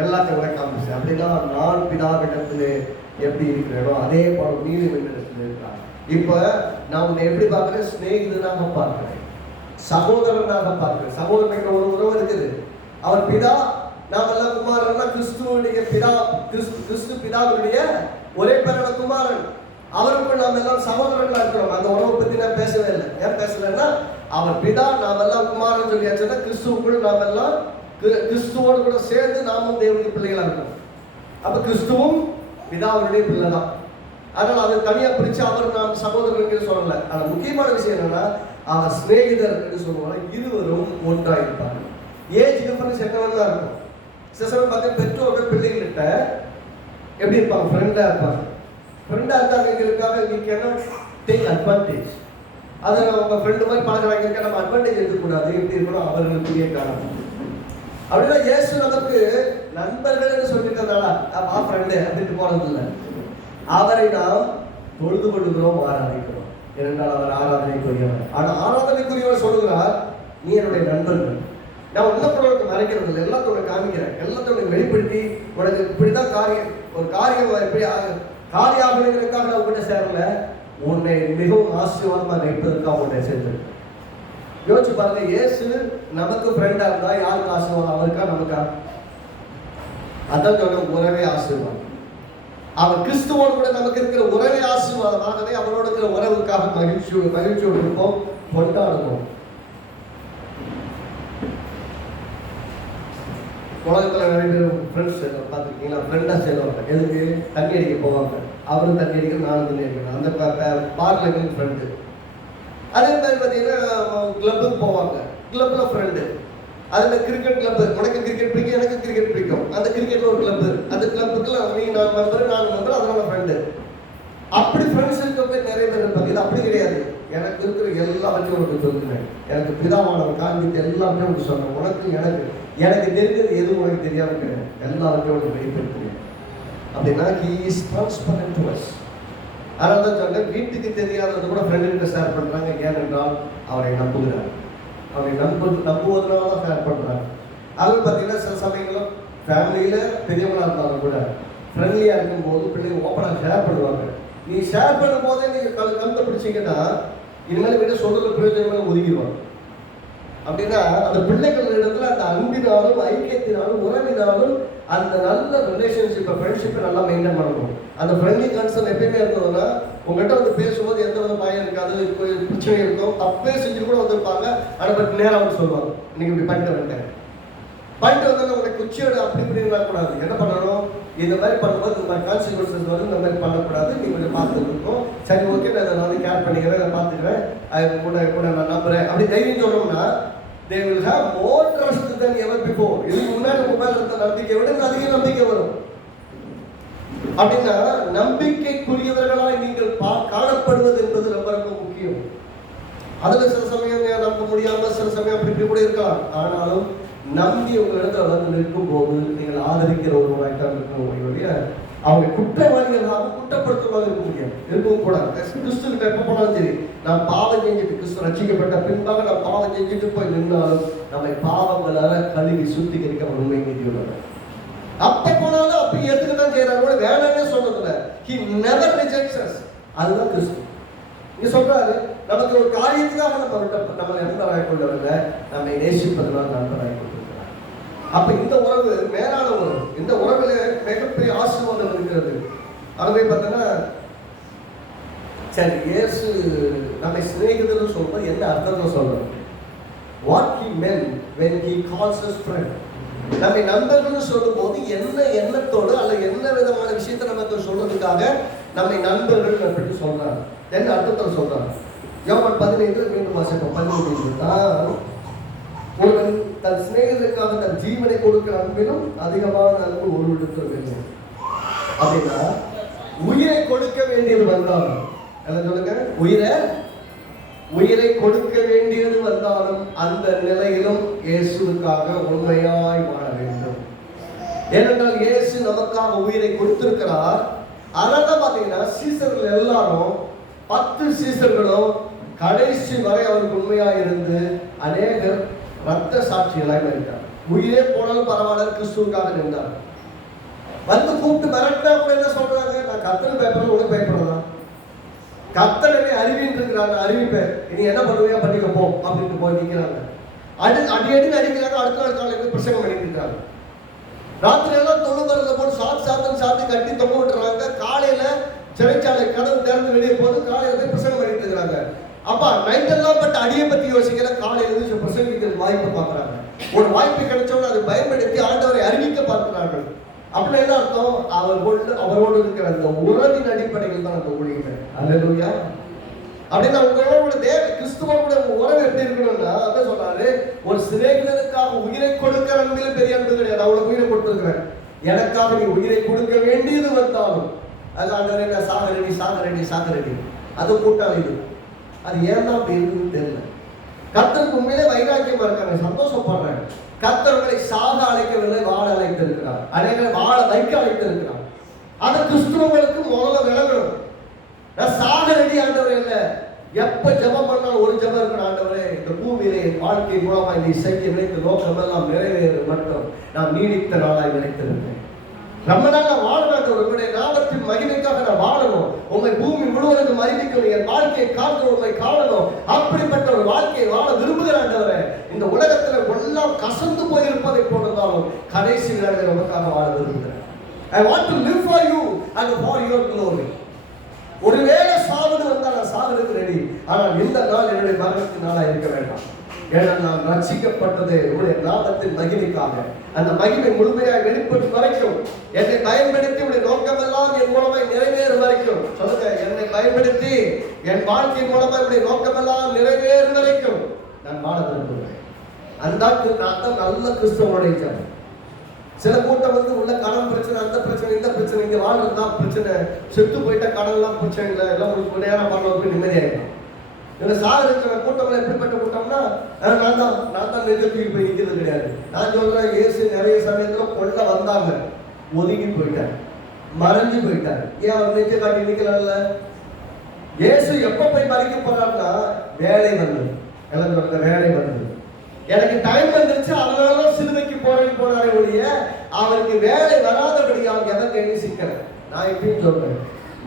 எல்லாத்தையும் கூட காமிச்சு அப்படின்னா நான் பிதாவிடத்திலே எப்படி இருக்கிறேனோ அதே போல நீதி இடத்துல இருக்கிறார். இப்ப நான் உன்னை எப்படி பார்க்கிறேன்? சிநேகிதனாக பார்க்கிறேன், சகோதரனாக பார்க்கிறேன். சகோதரனுக்கு ஒரு உறவு இருக்குது. அவர் பிதா, நாம் எல்லாம் குமாரன்னா கிறிஸ்துவனுடைய பிதா, கிறிஸ்து பிதாவுடைய ஒரே பேரான குமாரன். அவருக்குள் நாம் எல்லாம் சகோதரர்களா இருக்கிறோம். அந்த உறவை பத்தி நான் பேசவே இல்லை. ஏன் பேசலன்னா அவர் பிதா, நாம் எல்லாம் குமாரன் சொல்லியாச்சுன்னா கிறிஸ்துவுக்குள் நாம் எல்லாம் கிறிஸ்துவோடு கூட சேர்ந்து நாமும் தேவனுடைய பிள்ளைகளா இருக்கோம். அப்ப கிறிஸ்துவும் பிதாவுடைய பிள்ளை தான். அதனால அதை தனியா பிரிச்சு அவர் நாம் சகோதரர்கள் சொல்லல. ஆனா முக்கியமான விஷயம் என்னன்னா அவர் சிநேகிதர் என்று சொல்லுவாங்க. இருவரும் ஒன்றா இருப்பாங்க. ஏஜ் டிஃபரன்ஸ் என்ன வேணா இருக்கும். சில சமயம் பார்த்து பெற்றோர்கள் பிள்ளைகள்கிட்ட எப்படி இருப்பாங்க? ஃப்ரெண்டா இருப்பாங்க. ஃப்ரெண்டா இருக்காங்கிறதுக்காக we cannot take advantage. அதை அவங்க ஃப்ரெண்டு மாதிரி பழகிறாங்க, நம்ம அட்வான்டேஜ் எடுக்கக்கூடாது. எப்படி இருக்கணும்? அவர்களுக்குரிய காரணம் அப்படின்னா இயேசு நமக்கு நண்பர்கள் சொல்லிட்டதால ஆ ஃப்ரெண்டு அப்படின்ட்டு போறது இல்லை. அவரை நாம் தொழுது கொள்ளுகிறோம், ஆராதிக்கிறோம். ஏனென்றால் அவர் ஆராதனைக்குரியவர். ஆனால் ஆராதனைக்குரியவர் சொல்லுகிறார், நீ என்னுடைய நண்பர்கள். நான் உன்னப்பட மறைக்கிறது இல்லை, எல்லாத்தோட காமிக்கிறேன், எல்லாத்தோட வெளிப்படுத்தி உனக்கு இப்படிதான் காரியம், ஒரு காரியம் எப்படி காரியாகிறதுக்காக நான் உங்கள்கிட்ட சேரல, உன்னை மிகவும் ஆசீர்வாதமாக நினைப்பதற்காக உன்னை சேர்ந்திருக்கேன். யோசிச்சு பாருங்க, இயேசு நமக்கு ஃப்ரெண்டா இருந்தா யாருக்கு ஆசீர்வாதம்? அவருக்கா நமக்கா? அதான் சொல்ல உறவே ஆசீர்வாதம். அவர் கிறிஸ்துவோடு கூட நமக்கு இருக்கிற உறவே ஆசீர்வாதம். ஆகவே அவரோட இருக்கிற உறவுக்காக மகிழ்ச்சியோடு இருப்போம், கொண்டாடுவோம். உலகத்தில் நிறைய பேர் ஃப்ரெண்ட்ஸ் பார்த்துருக்கீங்களா? ஃப்ரெண்டாக சேர்ந்தவங்க எதுக்கு? தண்ணி அடிக்க போவாங்க. அவரும் தண்ணி அடிக்க, நானும் தண்ணி அடிக்கணும். அந்த பார்க்கில் இருக்கிற ஃப்ரெண்டு. அதே மாதிரி பார்த்தீங்கன்னா கிளப்புக்கு போவாங்க, கிளப்பில் ஃப்ரெண்டு. அதில் கிரிக்கெட் கிளப்பு, உனக்கு கிரிக்கெட் பிடிக்கும், எனக்கு கிரிக்கெட் பிடிக்கும். அந்த கிரிக்கெட்டில் ஒரு கிளப்பு, அந்த கிளப்புக்குள்ள நீ நான் மெம்பர், நான் மெம்பர், அதனால ஃப்ரெண்டு. அப்படி ஃப்ரெண்ட்ஸ் இருக்க போய் நிறைய பேர் இருப்பாங்க. இது அப்படி கிடையாது. எனக்கு இருக்கிற எல்லாத்தையும் உனக்கு சொல்லுவேன், எனக்கு பிதாவானவர் காண்பித்து எல்லாமே உனக்கு சொன்னேன். உனக்கு எனக்கு தெரிஞ்சது எதுவும் உனக்கு தெரியாமல் கிடையாது, எல்லாத்தையும் உனக்கு வெளிப்படுத்துவேன். அப்படின்னா he is transparent to us. அதனால தான் சொன்னேன், வீட்டுக்கு தெரியாதது கூட ஃப்ரெண்டுகிட்ட ஷேர் பண்ணுறாங்க. ஏனென்றால் அவரை நம்புகிறார். அவரை நம்புவதனால தான் ஷேர் பண்ணுறாங்க. அதுவும் பார்த்தீங்கன்னா சில சமயங்களும் ஃபேமிலியில் பெரியவங்களாக இருந்தாலும் கூட ஃப்ரெண்ட்லியாக இருக்கும்போது பிள்ளைங்க ஓப்பனாக ஷேர் பண்ணுவாங்க. நீ ஷேர் பண்ணும் போதே நீங்கள் கலந்து பிடிச்சிங்கன்னா இனிமேல் விட சொல்கிற பிரயோஜனங்களை ஒதுக்கிடுவாங்க. அப்படின்னா அந்த பிள்ளைகள் இடத்துல அந்த அன்பினாலும் ஐக்கியத்தினாலும் உறவினாலும் அந்த நல்ல ரிலேஷன்ஷிப்பை ஃப்ரெண்ட்ஷிப்பை நல்லா மெயின்டைன் பண்ணணும். அந்த ஃப்ரெண்ட்லி கன்சர்ன் எப்பயுமே இருந்ததுன்னா உங்கள்கிட்ட வந்து பேசும்போது எந்த வித பயம் இருக்காது, பிரச்சனை இருக்கும், தப்பே செஞ்சு கூட வந்திருப்பாங்க. ஆனால் பட் நேரம் வந்து சொல்லுவாங்க, நீங்கள் இப்படி பண்ணிட்டு வந்தேன் பண்ணிட்டு வந்தாலும் உங்களுடைய குச்சியோட அப்படி இப்படின்னா கூடாது. என்ன பண்ணணும், இந்த மாதிரி பண்ணும்போது இந்த மாதிரி கான்சிக்வன்சஸ் வந்து இந்த மாதிரி பண்ணக்கூடாது, நீங்கள் கொஞ்சம் பார்த்துட்டு இருக்கோம். சரி ஓகே, நான் வந்து கேர் பண்ணிக்கிறேன், நான் பார்த்துக்கிறேன், அது கூட நான் நம்புறேன் அப்படி தைரியம் சொன்னோம்னா they will have more trust than ever before. இதுக்கு முன்னாடி மொபைல் இருந்த நம்பிக்கை விட அதிக நம்பிக்கை வரும். அப்படின்னா நம்பிக்கைக்குரியவர்களாய் நீங்கள் காணப்படுவது என்பது ரொம்ப ரொம்ப முக்கியம். அதுல சில சமயம் நம்ப முடியாம சில சமயம் அப்படி இப்படி கூட இருக்கலாம். ஆனாலும் நம்பி உங்க இடத்துல வந்து நிற்கும் போது நீங்கள் ஆதரிக்கிற ஒருவராய் தான் இருக்கணும். அவங்க குற்றவாளிகளாக குற்றப்படுத்துவதாக இருக்க முடியாது, இருக்கவும் கூடாது. கிறிஸ்து கிட்ட எப்ப போனாலும் சரி, நான் பாவம் செஞ்சுட்டு கிறிஸ்து ரட்சிக்கப்பட்ட பின்பாக நான் பாவம் செஞ்சுட்டு போய் நின்றாலும் நம்மை பாவங்களால கழுவி சுத்திகரிக்க உண்மை நீதியுள்ளது. அப்ப போனாலும் அப்ப எதுக்குதான் செய்யறாங்க, வேணாமே சொன்னதில்ல. He never rejects us. அதுதான் கிறிஸ்து. இங்க சொல்றாரு, நமக்கு ஒரு காரியத்துக்காக நம்ம நண்பராய் கொண்டவங்க நம்மை நேசிப்பதனால் நண்பராய் கொண்டிருக்கிறார். அப்ப இந்த உறவு மேலான உறவு. இந்த உறவுல மிகப்பெரிய ஆசீர்வாதம் இருக்கிறது. அதுவே பார்த்தோன்னா சரி, இயேசு நம்மை சிநேகிதர்னு சொல்லும்போது என்ன அர்த்தத்தை சொல்றோம்? What he meant when he calls us friend. நம்மை நண்பர்கள் சொல்லும் போது என்ன எண்ணத்தோடு அல்ல என்ன விதமான விஷயத்தை நமக்கு சொல்றதுக்காக நம்மை நண்பர்கள் அப்படின்னு சொல்றாங்க, என்ன அர்த்தத்தில் சொல்றாங்க? யோவான் 15 மீண்டும் வாசிப்போம். 15 ஒருவன் தன் சிநேகிதருக்காக தன் ஜீவனை கொடுக்கிற அன்பிலும் அதிகமான அன்பு ஒருவரிடத்தில் வேண்டும். அப்படின்னா உயிரை கொடுக்க வேண்டியது வந்தாலும், என்ன சொல்லுங்க, உயிரை கொடுக்க வேண்டியது வந்தாலும் அந்த நிலையிலும் இயேசுவுக்காக உண்மையாய் வாழ வேண்டும். ஏனென்றால் இயேசு நமக்காக உயிரை கொடுத்திருக்கிறார். அதனால பாத்தீங்கன்னா சீசர்கள் எல்லாரும் 10 சீசர்களும் கடைசி வரை அவருக்கு உண்மையாக இருந்து அநேகர் ரத்த சாட்சிகளாக இருந்தார். உயிரே போனாலும் பரவாயில்ல, கிறிஸ்துவுக்காக நின்றார். வந்து கூப்பிட்டு மிரட்டா கூட என்ன சொல்றாங்க, நான் கத்தல் பேப்பர் உனக்கு பயப்படுறதா, கத்தனை அறிவின்னு இருக்கிறாங்க, அறிவிப்பேன், நீ என்ன பண்ணுவியா பண்ணிக்க போ அப்படின்னு போய் நிற்கிறாங்க. அடிக்கடி அடிக்கிறாங்க. அடுத்த நாள் காலையில் பிரசங்கம் பண்ணிட்டு இருக்காங்க. ராத்திரி எல்லாம் தொழுபறத போட்டு சாப்பிட்டு கட்டி தொங்க விட்டுறாங்க. காலையில சிறைச்சாலை கதவு திறந்து வெளியே போது காலையில போய் பிரசங்கம் பண்ணிட்டு இருக்கிறாங்க. அப்பா நைட் எல்லாம் பட்டு அடியை பத்தி யோசிக்கிற, காலையில இருந்து பிரசங்கிக்கிற வாய்ப்பு பார்க்குறாங்க. ஒரு வாய்ப்பு கிடைச்சோன்னு அதை பயன்படுத்தி ஆண்டவரை அறிவிக்க பார்க்கிறார்கள். அப்படின்னு என்ன அர்த்தம்? அவரோடு இருக்கிற அந்த உறவின் அடிப்படையில் தான் அந்த ஊழியர்கள். அல்லேலூயா. அப்படின்னா உங்களோட கிறிஸ்துவோட உறவு எப்படி இருக்கணும்னா, அதான் சொல்றாரு, ஒரு சிநேகிதனுக்காக உயிரை கொடுக்கிற அன்பிலும் பெரிய அன்பு கிடையாது. அவ்வளவு உயிரை கொடுத்துருக்கிறேன், எனக்காக நீ உயிரை கொடுக்க வேண்டியது வந்தாலும் அது ஆண்டவரே நான் சாகரடி அது கூட்டாளி. அது ஏன் தான் அப்படி இருக்குன்னு தெரியல. கர்த்தருக்கு உண்மையிலே வைராக்கியமா இருக்காங்க, சந்தோஷப்படுறாங்க. கர்த்தர்களை சாக அழைக்கவில்லை, வாழ அழைத்திருக்கிறார். அனைவரை வாழ வைக்க அழைத்திருக்கிறார். அது கிறிஸ்துவங்களுக்கு முதல்ல விளங்கணும். நான் சாக ரெடி ஆண்டவரே இல்லை, எப்ப ஜெபம் பண்ணாலும் ஒரு ஜெபம் இருக்கிற ஆண்டவரே, இந்த பூமியிலே என் வாழ்க்கை மூலமா நீ செய்ய நினைத்த நோக்கம் எல்லாம் நிறைவேறு மட்டும் நான் நீடித்த நாளாய் நினைத்திருக்கிறேன். ரொம்ப நாள் நான் வாழணும், உங்களுடைய நாமத்தின் மகிமைக்காக நான் வாழணும், உங்களை பூமி முழுவதும் அறிவிக்கணும், என் வாழ்க்கையை காக்க உண்மை காணணும். அப்படிப்பட்ட ஒரு வாழ்க்கையை வாழ விரும்புகிற ஆண்டவரே, இந்த உலகத்துல எல்லாம் கசந்து போயிருப்பதை போன்றதாலும் கடைசி நாளில் நமக்காக வாழ விரும்புகிறேன். I want to live for you and for your glory. ஒருவேளை சாவது வந்தால் நான் சாவதுக்கு ரெடி, ஆனால் இந்த நாள் என்னுடைய மரணத்தின் நாளா இருக்க வேண்டாம். ஏன்னா நான் ரட்சிக்கப்பட்டது உங்களுடைய நாமத்தின் மகிமைக்காக. அந்த மகிமை முழுமையாக வெளிப்படும் வரைக்கும், என்னை பயன்படுத்தி உடைய நோக்கமெல்லாம் என் மூலமாய் நிறைவேறும் வரைக்கும், சொல்லுங்க, என்னை பயன்படுத்தி என் வாழ்க்கையின் மூலமாக உடைய நோக்கமெல்லாம் நிறைவேறும் வரைக்கும் நான் வாழ விரும்புகிறேன். அந்த நல்ல கிறிஸ்தவனுடைய ஜனம். சில கூட்டம் வந்து உள்ள கடன் பிரச்சனை, அந்த பிரச்சனை, இந்த பிரச்சனை, இங்க வாழ்றதுதான் பிரச்சனை, செத்து போயிட்ட கடன்லாம் பிரச்சனை இல்லை, எல்லாம் ஒரு நேரம் பண்ண நிம்மதியாயிடும். இதுல சாக இருக்கிற கூட்டம் எப்படிப்பட்ட கூட்டம்னா, நான் தான் நெருங்கி போய் நிற்கிறது கிடையாது. நான் சொல்றேன், இயேசு நிறைய சமயத்துல கொள்ள வந்தாங்க, ஒதுங்கி போயிட்டார், மறைஞ்சு போயிட்டார். ஏன் அவர் நெஞ்ச காட்டி நிக்கல? இயேசு எப்ப போய் மறைக்க போறாருன்னா, வேலை வந்தது. எல்லாம் சொல்ற வேலை வந்தது, எனக்கு டைம் வந்துருச்சு, அதனால சிலுவைக்கு போறேன்னு போனாரே ஒழிய அவருக்கு வேலை வராதபடியாக எதற்கு எண்ணி சிக்கல. நான் இப்படின்னு சொல்றேன்,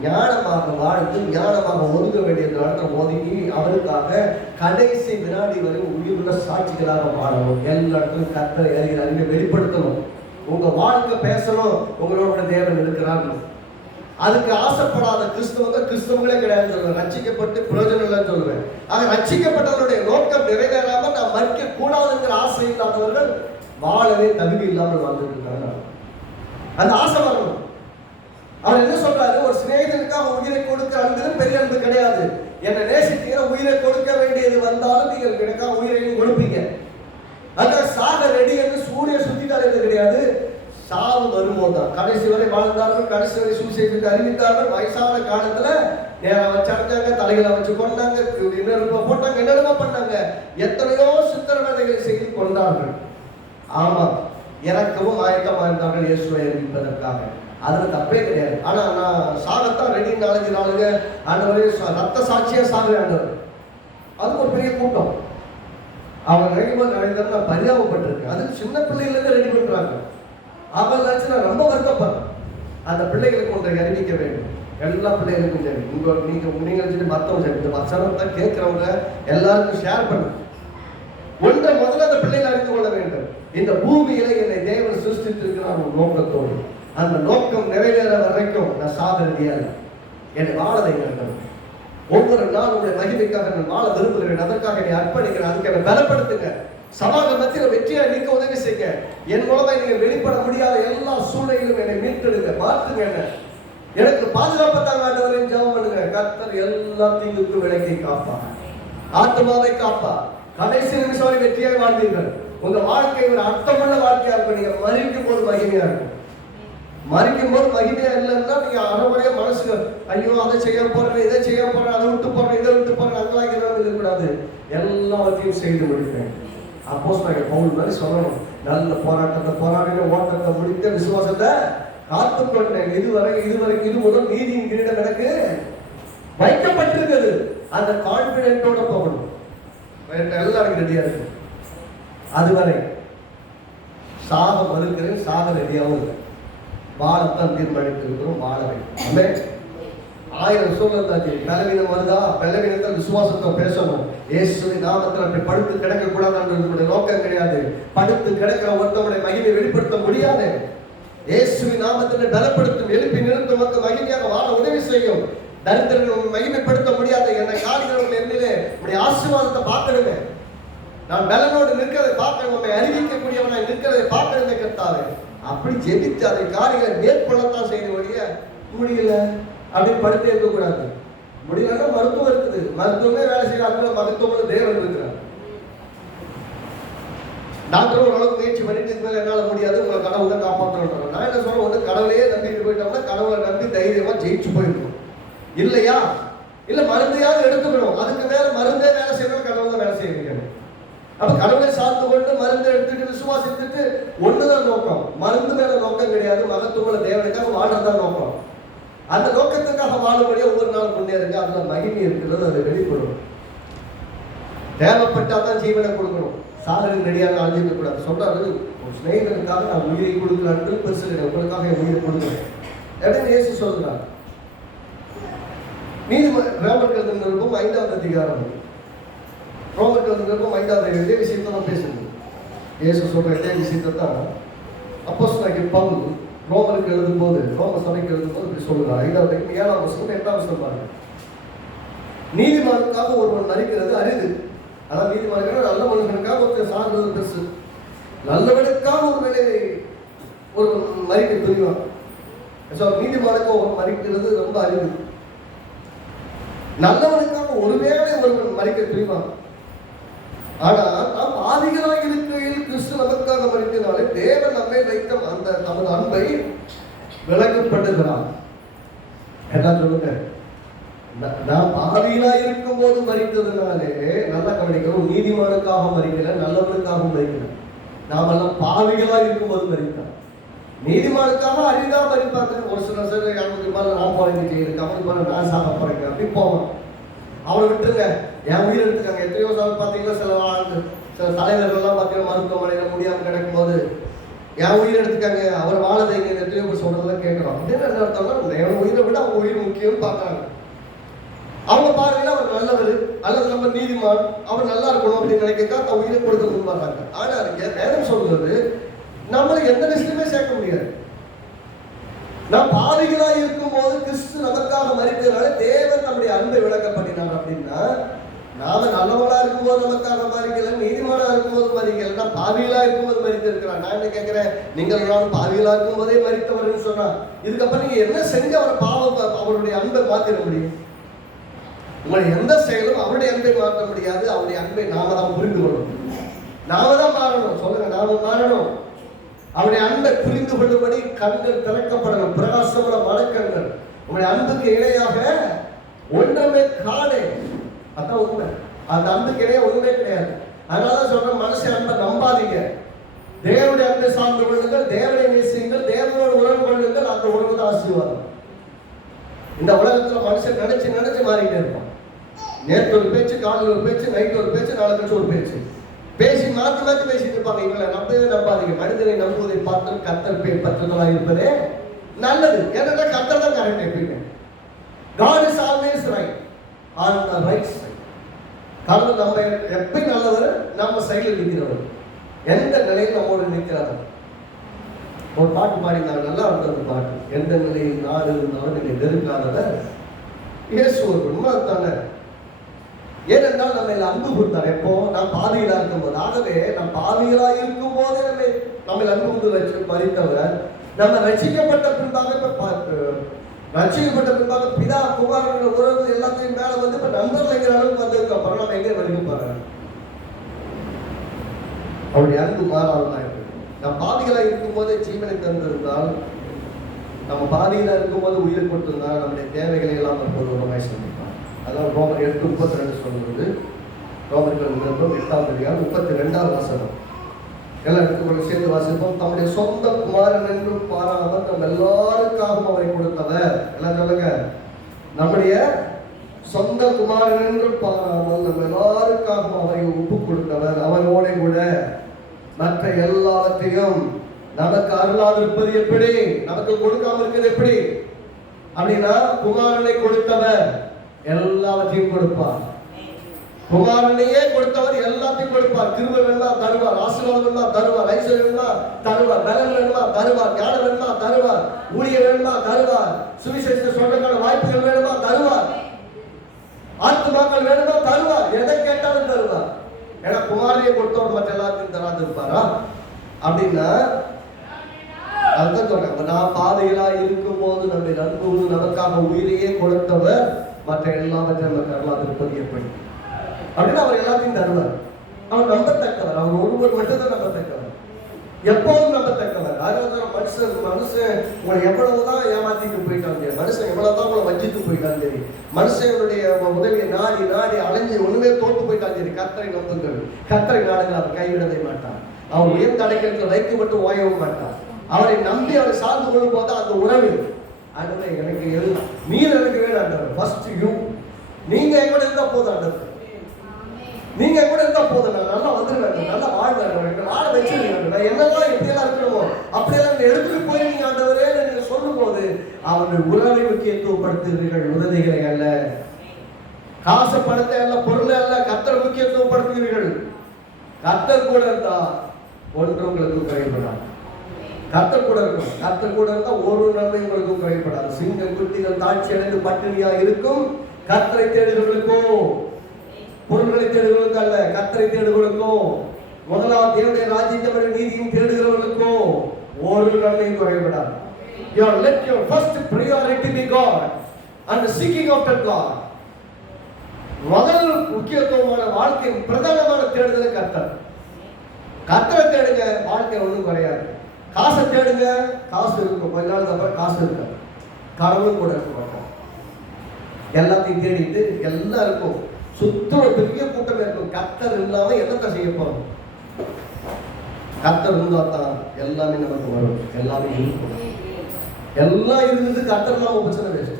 ஞானமாக வாழ்ந்து ஞானமாக ஒதுங்க வேண்டிய இடத்தை ஒதுங்கி அவருக்காக கடைசி வினாடி வரை உயிருள்ள சாட்சிகளாக வாழணும். எல்லா இடத்துலையும் கர்த்தரை அறிவை வெளிப்படுத்தணும். உங்க வாழ்க்கை பேசணும், உங்களோட தேவன் இருக்கிறார். அதுக்கு ஆசைப்படாத கிறிஸ்தவங்களே கிடையாது சொல்லுவேன். ரட்சிக்கப்பட்டு பிரயோஜனம் இல்லைன்னு சொல்லுவேன். ஆக ரட்சிக்கப்பட்டவருடைய நோக்கம் நிறைவேறாம நான் மறிக்க கூடாதுங்கிற ஆசை இல்லாதவர்கள் வாழவே தகுதி இல்லாமல் வாழ்ந்துட்டு இருக்காங்க. அந்த ஆசை வரணும். அவர் என்ன சொல்றாரு, ஒரு சிநேகிதனுக்காக உயிரை கொடுக்கிற அன்பு பெரிய அன்பு கிடையாது. என்னை நேசிக்கிற உயிரை கொடுக்க வேண்டியது வந்தாலும் நீங்கள் எனக்காக உயிரையும் கொடுப்பீங்க. அதான் சாக ரெடி என்று சூரிய சுத்திட்டாலே கிடையாது. சாவு வரும்போது தான். கடைசி வரை வாழ்ந்தார்கள், கடைசி வரை சூசைட் அறிவித்தார்கள். வயசான காலத்துல நேரம் வச்சு அடைஞ்சாங்க, தலைகளை வச்சு கொண்டாங்க, போட்டாங்க, என்னென்னமோ பண்ணாங்க. எத்தனையோ சித்திரவதைகளை செய்து கொண்டார்கள். ஆமா, இறக்கவும் ஆயத்தமா இருந்தார்கள் இயேசுவை அறிவிப்பதற்காக. அதுல தப்பே கிடையாது. ஆனா நான் சாகத்தான் ரெடி நாளுங்க ஆண்டவரே ரத்த சாட்சியா சாகுறேன் ஆண்டவர். அது ஒரு பெரிய கூட்டம். அவங்க ரெடி நான் பரிதாபப்பட்டிருக்கேன். அது சின்ன பிள்ளைல இருந்து ரெடி பண்றாங்க. அவள் நினைச்சு நான் ரொம்ப வருத்தப்படுறேன். அந்த பிள்ளைகளுக்கு ஒன்றை அறிவிக்க வேண்டும். எல்லா பிள்ளைகளுக்கும் சரி, நீங்க வச்சுட்டு மற்றவங்க சரி, இந்த வசனத்தை கேட்கிறவங்க எல்லாருக்கும் ஷேர் பண்ணுங்க. ஒன்றை முதல்ல அந்த பிள்ளைகளை அறிந்து கொள்ள வேண்டும். இந்த பூமியில என்னை தேவன் சிருஷ்டித்திருக்கிறார் ஒரு நோக்கத்தோடு. அந்த நோக்கம் நிறைவேற வரைக்கும் நான் சாதனையா இல்லை. என்னை வாழதை வேண்டும். ஒவ்வொரு நாள் உடைய மகிமைக்காக நான் வாழ விரும்புகிறேன். அதற்காக என்னை அர்ப்பணிக்கிறேன். அதுக்கு என்னை பலப்படுத்துங்க. சமாதான மத்தியில் வெற்றியா நிற்க உதவி செய்யுங்க. என் மூலமா நீங்க வெளிப்பட முடியாத எல்லா சூழ்நிலையிலும் என்னை மீட்டெடுங்க, மாற்றுங்க. என்ன எனக்கு பாதுகாப்பு தாங்க ஆண்டவரையும் ஜெபம் பண்ணுங்க. கர்த்தர் எல்லா தீங்குக்கும் விலக்கி காப்பா, ஆத்மாவை காப்பா. கடைசி நிமிஷம் வரை வெற்றியாக வாழ்ந்தீர்கள். உங்க வாழ்க்கை ஒரு அர்த்தமுள்ள வாழ்க்கையா இருக்கும். நீங்க மறிக்கும் போது மகிமையா இருக்கும். மறிக்கும் போது மகிமையா இல்லைன்னா நீங்க அறமுறையா மனசுக்கு ஐயோ அதை செய்ய போறேன், இதை செய்ய போறேன், அதை விட்டு போறேன், இதை விட்டு போறேன், அங்கெல்லாம் இருக்கக்கூடாது. எல்லாத்தையும் செய்து முடிப்பேன். அப்போஸ்தலன் பவுல் மாதிரி சொல்லணும், நல்ல போராட்டத்தை போராடின, ஓட்டத்தை முடித்த, விசுவாசத்தை காத்துக்கொண்டேன். இது முதல் நீதியின் கிரீடம் எனக்கு வைக்கப்பட்டிருக்கிறது. அந்த கான்பிடென்ட்டோட போகணும். எல்லாரும் ரெடியா இருக்கு. அதுவரை சாக மறுக்கிறேன், சாக ரெடியாகவும் இல்லை. வாழத்தான் தீர்மானித்து இருக்கிறோம், வாழ வேண்டும். 1000 சூழ்நிலை பலவீனம் வருதா, பலவீனத்தில் விசுவாசத்தை பேசணும். இயேசுவின் நாமத்தில் அப்படி படுத்து கிடக்க கூடாது நோக்கம் கிடையாது. படுத்து கிடக்கிற ஒருத்தவங்களை மகிமை வெளிப்படுத்த முடியாது. இயேசுவின் நாமத்தில் பலப்படுத்தும், எழுப்பி நிறுத்தும், வந்து மகிமையாக வாழ உதவி செய்யும். தரித்திரர்கள் மகிமைப்படுத்த முடியாது. என்னை காண்கிறவர்கள் என்னிலே உடைய ஆசீர்வாதத்தை பார்க்கணுமே. நான் பலனோடு நிற்கிறதை பார்க்கணும், நம்மை அறிவிக்கக்கூடியவனாய் நிற்கிறதை பார்க்கணுமே கர்த்தாவே. அப்படி ஜெபித்து அதை காரியங்களை மேற்கொள்ளத்தான் செய்ய முடியல. அப்படி படுத்து இருக்கக்கூடாது. முடியலன்னா மருத்துவம் இருக்குது. மருத்துவமே வேலை செய்யறாங்க. மருத்துவம் தேவன் இருக்கிறார். டாக்டர் ஓரளவுக்கு முயற்சி பண்ணிட்டு மேல என்னால முடியாது, உங்களை கடவுள் தான் காப்பாற்றணும். நான் என்ன சொல்றேன், வந்து கடவுளையே நம்பிட்டு போயிட்டோம்னா கடவுளை நம்பி தைரியமா ஜெயிச்சு போயிருக்கணும். இல்லையா? இல்ல மருந்தையாவது எடுத்துக்கணும். அதுக்கு மேல மருந்தே வேலை செய்யணும், கடவுள் தான் வேலை செய்ய முடியும். அப்ப கடவுளை சார்ந்து கொண்டு மருந்து எடுத்துட்டு விசுவாசித்துட்டு ஒண்ணுதான் நோக்கம். மருந்து மேல நோக்கம் கிடையாது. மகத்துவ தேவனுக்காக வாழ்றதுதான் நோக்கம். அந்த நோக்கத்துக்காக வாழும்படியா ஒவ்வொரு நாள் முன்னேறுங்க. அதுல மகிமை இருக்கிறது, அதை வெளிப்படும். தேவைப்பட்டாதான் ஜீவனை கொடுக்கணும். சாதனை ரெடியாக அழிஞ்சிக்க கூடாது. சொல்றாரு, ஒரு சிநேகிதனுக்காக நான் உயிரை கொடுக்கலான்னு பெருசு கிடையாது, உங்களுக்காக என் உயிரை கொடுக்குறேன் அப்படின்னு இயேசு சொல்றார். ரோமர் கழுதின் நிருபம் 5வது அதிகாரம். ரோமர் கழுதின் நிருபம் 5வது இதே விஷயத்தை தான் பேசணும். இயேசு சொல்ற இதே விஷயத்தை தான் அப்போஸ்தலனாகிய பவுல் ரோமருக்கு எழுதும் போது, ரோம சபைக்கு எழுதும் போது இப்படி சொல்லுறார். 5வது 7ஆம் வசனம் 8ஆம் வசனம் பாருங்க. நீதிமானுக்காக ஒருவன் மரிக்கிறது அரிது. அதான் நீதிமானுக்காக நல்ல மனுஷனுக்காக ஒருத்தர் சார்ந்தது பெருசு. நல்லவனுக்காக ஒரு வேலை ஒரு மரிக்க துணிவான். நீதிமானுக்கு ஒரு மரிக்கிறது ரொம்ப அரிது. நல்லவனுக்காக ஒருவேளை ஒருவன் மரிக்க துணிவான். ஆனா நாம் ஆதிகளாக இருக்கையில் கிறிஸ்து நமக்காக மரித்தனாலே தேவன் நம்மை வைத்த அந்த தமது அன்பை விளக்கப்படுகிறார். என்ன சொல்லுங்க, நாம் பாவிகளா இருக்கும் போது மரித்ததுனாலே நல்லா கவனிக்கணும். நீதிமானுக்காக மரிக்கல, நல்லவனுக்காக மரிக்கல. நாம் எல்லாம் பாவிகளா இருக்கும் போது மரித்தார். நீதிமானுக்காக அரிதா மரிப்பாங்க. ஒரு சில அவனுக்கு மேல நான் போறேன் செய்யுது, அவனுக்கு மேல நான் சாக போறேன் அப்படி போவான். அவனை விட்டுருங்க, என் உயிர் எடுத்துக்காங்க. எத்தனையோ சார் பார்த்தீங்கன்னா சில தலைவர்கள்லாம் பார்த்தீங்கன்னா மருத்துவமனையில முடியாமல் கிடக்கும் போது என் உயிர் எடுத்துக்காங்க, அவர் வாழதைங்க எத்தனையோ பேர் சொல்றதெல்லாம் கேட்கறோம். அப்படின்னு என்ன அர்த்தம்னா என் உயிரை விட அவங்க உயிர் முக்கியம்னு பார்க்கறாங்க. அவங்க பாருங்கன்னா அவர் நல்லவர் அல்லது நம்ம நீதிமான், அவர் நல்லா இருக்கணும் அப்படின்னு நினைக்கா தன் உயிரை கொடுக்க முன்பாடுறாங்க. ஆனா வேதம் சொல்றது நம்மளை எந்த லிஸ்ட்லயுமே சேர்க்க முடியாது. நாம் பாவிகளாய் இருக்கும் போது கிறிஸ்து நமக்காக மரித்ததுனால தேவன் நம்முடைய அன்பை விளக்கப்படினார். அப்படின்னா நாம நல்லவளா இருக்கும்போது நமக்காக மரிக்கல, நீதிமானா இருக்கும்போது மரிக்கல, நான் பாவிகளா இருக்கும்போது மரித்து இருக்கிறான். நான் என்ன கேட்கிறேன், நீங்கள் நான் பாவிகளா இருக்கும் போதே மரித்தவர்னு சொன்னா இதுக்கப்புறம் நீங்க என்ன செஞ்சு அவர் பாவம் அவருடைய அன்பை மாத்திட முடியும்? உங்களுடைய எந்த செயலும் அவருடைய அன்பை மாற்ற முடியாது. அவருடைய அன்பை நாம தான் புரிந்து கொள்ளணும், நாம தான் மாறணும். சொல்லுங்க, நாம மாறணும். அவருடைய அன்பை புரிந்து கொள்ளும்படி கண்கள் திறக்கப்படணும், பிரகாசமான மனக்கண்கள். உங்களுடைய அன்புக்கு இணையாக ஒன்றுமே காணே. அதான் உண்மை. அந்த அன்புக்கு இணைய ஒன்றுமே கிடையாது. அதனாலதான் சொல்றேன், மனுஷன் அன்பை நம்பாதீங்க. தேவனுடைய அன்பை சார்ந்து கொள்ளுங்கள், தேவனை நேசியுங்கள், தேவனோடு உறவு கொள்ளுங்கள். அந்த உறவு தான் ஆசீர்வாதம். இந்த உலகத்துல மனுஷன் நினைச்சு நினைச்சு மாறிட்டே இருப்பான். நேற்று ஒரு பேச்சு, காலையில் ஒரு பேச்சு, நைட்டு ஒரு பேச்சு, நாளை கழிச்சு ஒரு பேச்சு, பேசி மாற்றி மாற்றி பேசிட்டு இருப்பாங்க. இவங்களை நம்பவே நம்பாதீங்க. மனிதனை நம்புவதை பார்த்து கர்த்தர் பேர் பற்றுதலாக இருப்பதே நல்லது. ஏன்னா கர்த்தர் தான் கரெக்ட். எப்பயுமே God is always right on the right side. கடவுள் நம்ம எப்பயும் நல்லவர், நம்ம சைடில் நிற்கிறவர், எந்த நிலையில் நம்மோடு நிற்கிறார். ஒரு பாட்டு பாடினார், நல்லா இருந்தது பாட்டு. எந்த நிலையில் நாடு இருந்தாலும் நீங்க நெருங்காதவர் இயேசு. ஒரு உண்மை தானே. ஏனென்றால் நம்ம அன்பு கொடுத்தார். எப்போ நாம் பாவிகளா இருக்கும் போது. ஆகவே நம் பாவிகளா இருக்கும் போதே நம்ம அன்பு கொடுத்து மறித்தவர். நம்ம ரட்சிக்கப்பட்ட பின்பாக பிதா குமாரன் உறவு எல்லாத்தையும் மேல வந்து இப்ப நண்பர்கள் எங்கிற அளவுக்கு வந்ததுக்கு அப்புறம் நம்ம எங்கே வரைக்கும் பாருங்க, அவருடைய அன்பு மாறாதான் இருக்கு. நம் பாவிகளா இருக்கும் போதே ஜீவனை தந்திருந்தால், நம்ம பாவிகளா இருக்கும் போது உயிர் கொடுத்திருந்தால் நம்முடைய தேவைகளை எல்லாம் பொருளாய் சந்திப்பார். அதான் ரோமர் 8:32 சொல்லுவது. ரோமர்கள் 8:32 வசனம். எல்லாம் எடுத்துக்கொண்டு சேர்த்து வாசிப்போம். தம்முடைய சொந்த குமாரன் என்றும் பாராமல் நம்ம எல்லாருக்காகவும் அவரை கொடுத்தவர். எல்லாம் சொல்லுங்க, நம்முடைய சொந்த குமாரன் என்றும் பாராமல் நம்ம எல்லாருக்காகவும் அவரை ஒப்பு கொடுத்தவர். அவனோட கூட மற்ற எல்லாவற்றையும் நமக்கு அருளாதிருப்பது எப்படி? நமக்கு கொடுக்காம இருக்கிறது எப்படி? அப்படின்னா குமாரனை கொடுத்தவர் எல்லாவற்றையும் கொடுப்பார். குமாரனையே கொடுத்தவர் எல்லாத்தையும் கொடுப்பார். கிருபை வேணுமா தருவார், ஆசீர்வாதம் வேணுமா தருவார், ஐஸ்வர்யம் வேணுமா தருவார், பலன் வேணுமா தருவார், ஞானம் வேணுமா தருவார், ஊழியம் வேணுமா தருவார், சுவிசேஷத்தை சொல்றதுக்கான வாய்ப்புகள் வேணுமா தருவார், ஆத்துமாக்கள் வேணுமா தருவார், எதை கேட்டாலும் தருவார். ஏன்னா குமாரனையே கொடுத்தவர் மற்ற எல்லாத்தையும் தராது இருப்பாரா? அப்படின்னா அதுதான் சொல்றேன், நான் பாதைகளா இருக்கும் போது நம்முடைய அன்பு நமக்காக உயிரையே கொடுத்தவர் மற்ற எல்லாவற்றையும் நமக்கு அருளாது இருப்பது எப்படி? அப்படின்னு அவர் எல்லாத்தையும் தருவார். அவர் நம்பத்தக்கவர். அவர் ஒருவர் மட்டும்தான் நம்பத்தக்கவர், எப்போதும் நம்பத்தக்கவர். அதாவது மனுஷன் உங்களை எவ்வளவுதான் ஏமாத்திட்டு போயிட்டாங்க, மனுஷன் எவ்வளவுதான் உங்களை வஞ்சித்து போயிட்டாங்க சரி, மனுஷனுடைய உதவியை நாடி நாடி அலைஞ்சி ஒண்ணுமே தோற்று போயிட்டாங்க சரி, கர்த்தரை நம்புங்கள். கர்த்தரை நாடுகள் அவர் கைவிடவே மாட்டார். அவர் உயர்ந்த அடைக்கலத்தில் வைக்க மட்டும் ஓயவும் மாட்டார். அவரை நம்பி அவரை சார்ந்து கொள்ளும் போது அந்த உறவு ஆண்டவரே எனக்கு நீர் எனக்கு வேணும் ஆண்டவர். ஃபர்ஸ்ட் யூ, நீங்க எங்கூட இருந்தா போதும் ஆண்டவர், நீங்க கூட இருந்தா போதும். நான் நல்லா வந்துருவேன், நல்லா வாழ்வேன், வாழ வச்சிருக்கேன், நான் என்னெல்லாம் எப்படியெல்லாம் இருக்கணுமோ அப்படியெல்லாம் எடுத்துட்டு போய் நீங்க ஆண்டவரே நீங்க சொல்லும் போது அவருடைய உறவை முக்கியத்துவப்படுத்துகிறீர்கள், உதவிகளை அல்ல, காசு பணத்தை அல்ல, பொருளை அல்ல, கர்த்தர் முக்கியத்துவப்படுத்துகிறீர்கள். கர்த்தர் கூட இருந்தா ஒன்று உங்களுக்கு குறைபடாது. கர்த்தர் கூட இருக்கும், கர்த்தர் கூட இருந்தா ஒரு நன்மை உங்களுக்கு குறைபடாது. சிங்கம் குட்டிகள் தாட்சி அடைந்து பட்டினியா இருக்கும், கர்த்தரை தேடுகளுக்கோ பொருள்களை தேடுகளுக்கு அல்ல, கர்த்தரை தேடுகளுக்கோ முதலாவது தேவனுடைய ராஜ்யத்தை நீதியும் தேடுகிறவர்களுக்கோ ஒரு நன்மையும் குறைபடாது. Let your first priority be God and seeking after God. முதல் முக்கியத்துவமான வாழ்க்கை பிரதானமான தேடுதல் கர்த்தர். கர்த்தரை தேடுங்க, வாழ்க்கை ஒன்றும் குறையாது. காசை தேடுங்க, காசு இருக்கும், கொஞ்ச நாளுக்கு அப்புறம் காசு இருக்காது, கடவுள் கூட இருக்க மாட்டோம். எல்லாத்தையும் தேடிட்டு எல்லாம் இருக்கும், சுத்த ஒரு பெரிய கூட்டமே இருக்கும். கர்த்தர் இல்லாம எதத்தை செய்ய போறோம்? கர்த்தர் இருந்தா தான் எல்லாமே நமக்கு வரும், எல்லாமே இருக்கும். எல்லாம் இருந்தது கர்த்தர் இல்லாம பிரச்சனை வேஸ்ட்.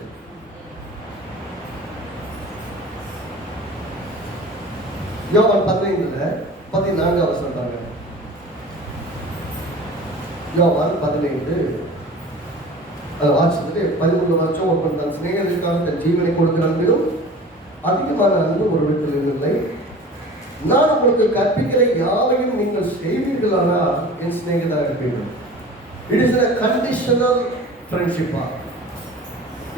யோவான் 15:14 சொல்றாங்க. யோவான் 15 வாட்சத்துக்கு 13 வருஷம் ஒருவன் தன் சிநேகிதருக்காக தன் ஜீவனை கொடுக்கிற அன்பிலும் அதிகமான அன்பு ஒரு இடத்தில் இல்லை. நான் உங்களுக்கு கற்பிக்கிற யாவையும் நீங்கள் செய்வீர்களானால் என் சிநேகிதராக இருப்பீர்கள். It is a conditional friendship.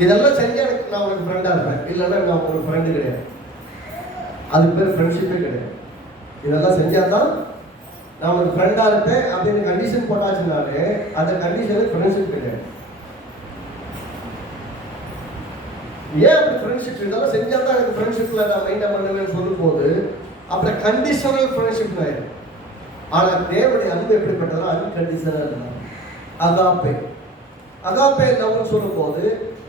இதெல்லாம் செஞ்சா எனக்கு நான் உங்களுக்கு ஃப்ரெண்டா இருப்பேன், இல்லைன்னா நான் உங்களுக்கு ஃப்ரெண்டு கிடையாது. அதுக்கு பேர் ஃப்ரெண்ட்ஷிப்பே கிடையாது. இதெல்லாம் செஞ்சாதான் நான் உங்களுக்கு ஃப்ரெண்டா இருப்பேன் அப்படின்னு கண்டிஷன் போட்டாச்சுனாலே அந்த கண்டிஷனுக்கு ஃப்ரெண்ட்ஷிப் கிடையாது. ஏன் அப்படி ஃப்ரெண்ட்ஷிப் இதெல்லாம் செஞ்சாதான் எனக்கு ஃப்ரெண்ட்ஷிப்ல நான் மெயின்டைன் பண்ணுவேன்னு சொல்லும் போது அப்புறம் கண்டிஷனல் ஃப்ரெண்ட்ஷிப் ஆயிடும். ஆனால் தேவனுடைய அன்பு எப்படிப்பட்டதோ அன்கண்டிஷனல் அகாப்பே. அகாப்பே லவ்னு சொல்லும் போது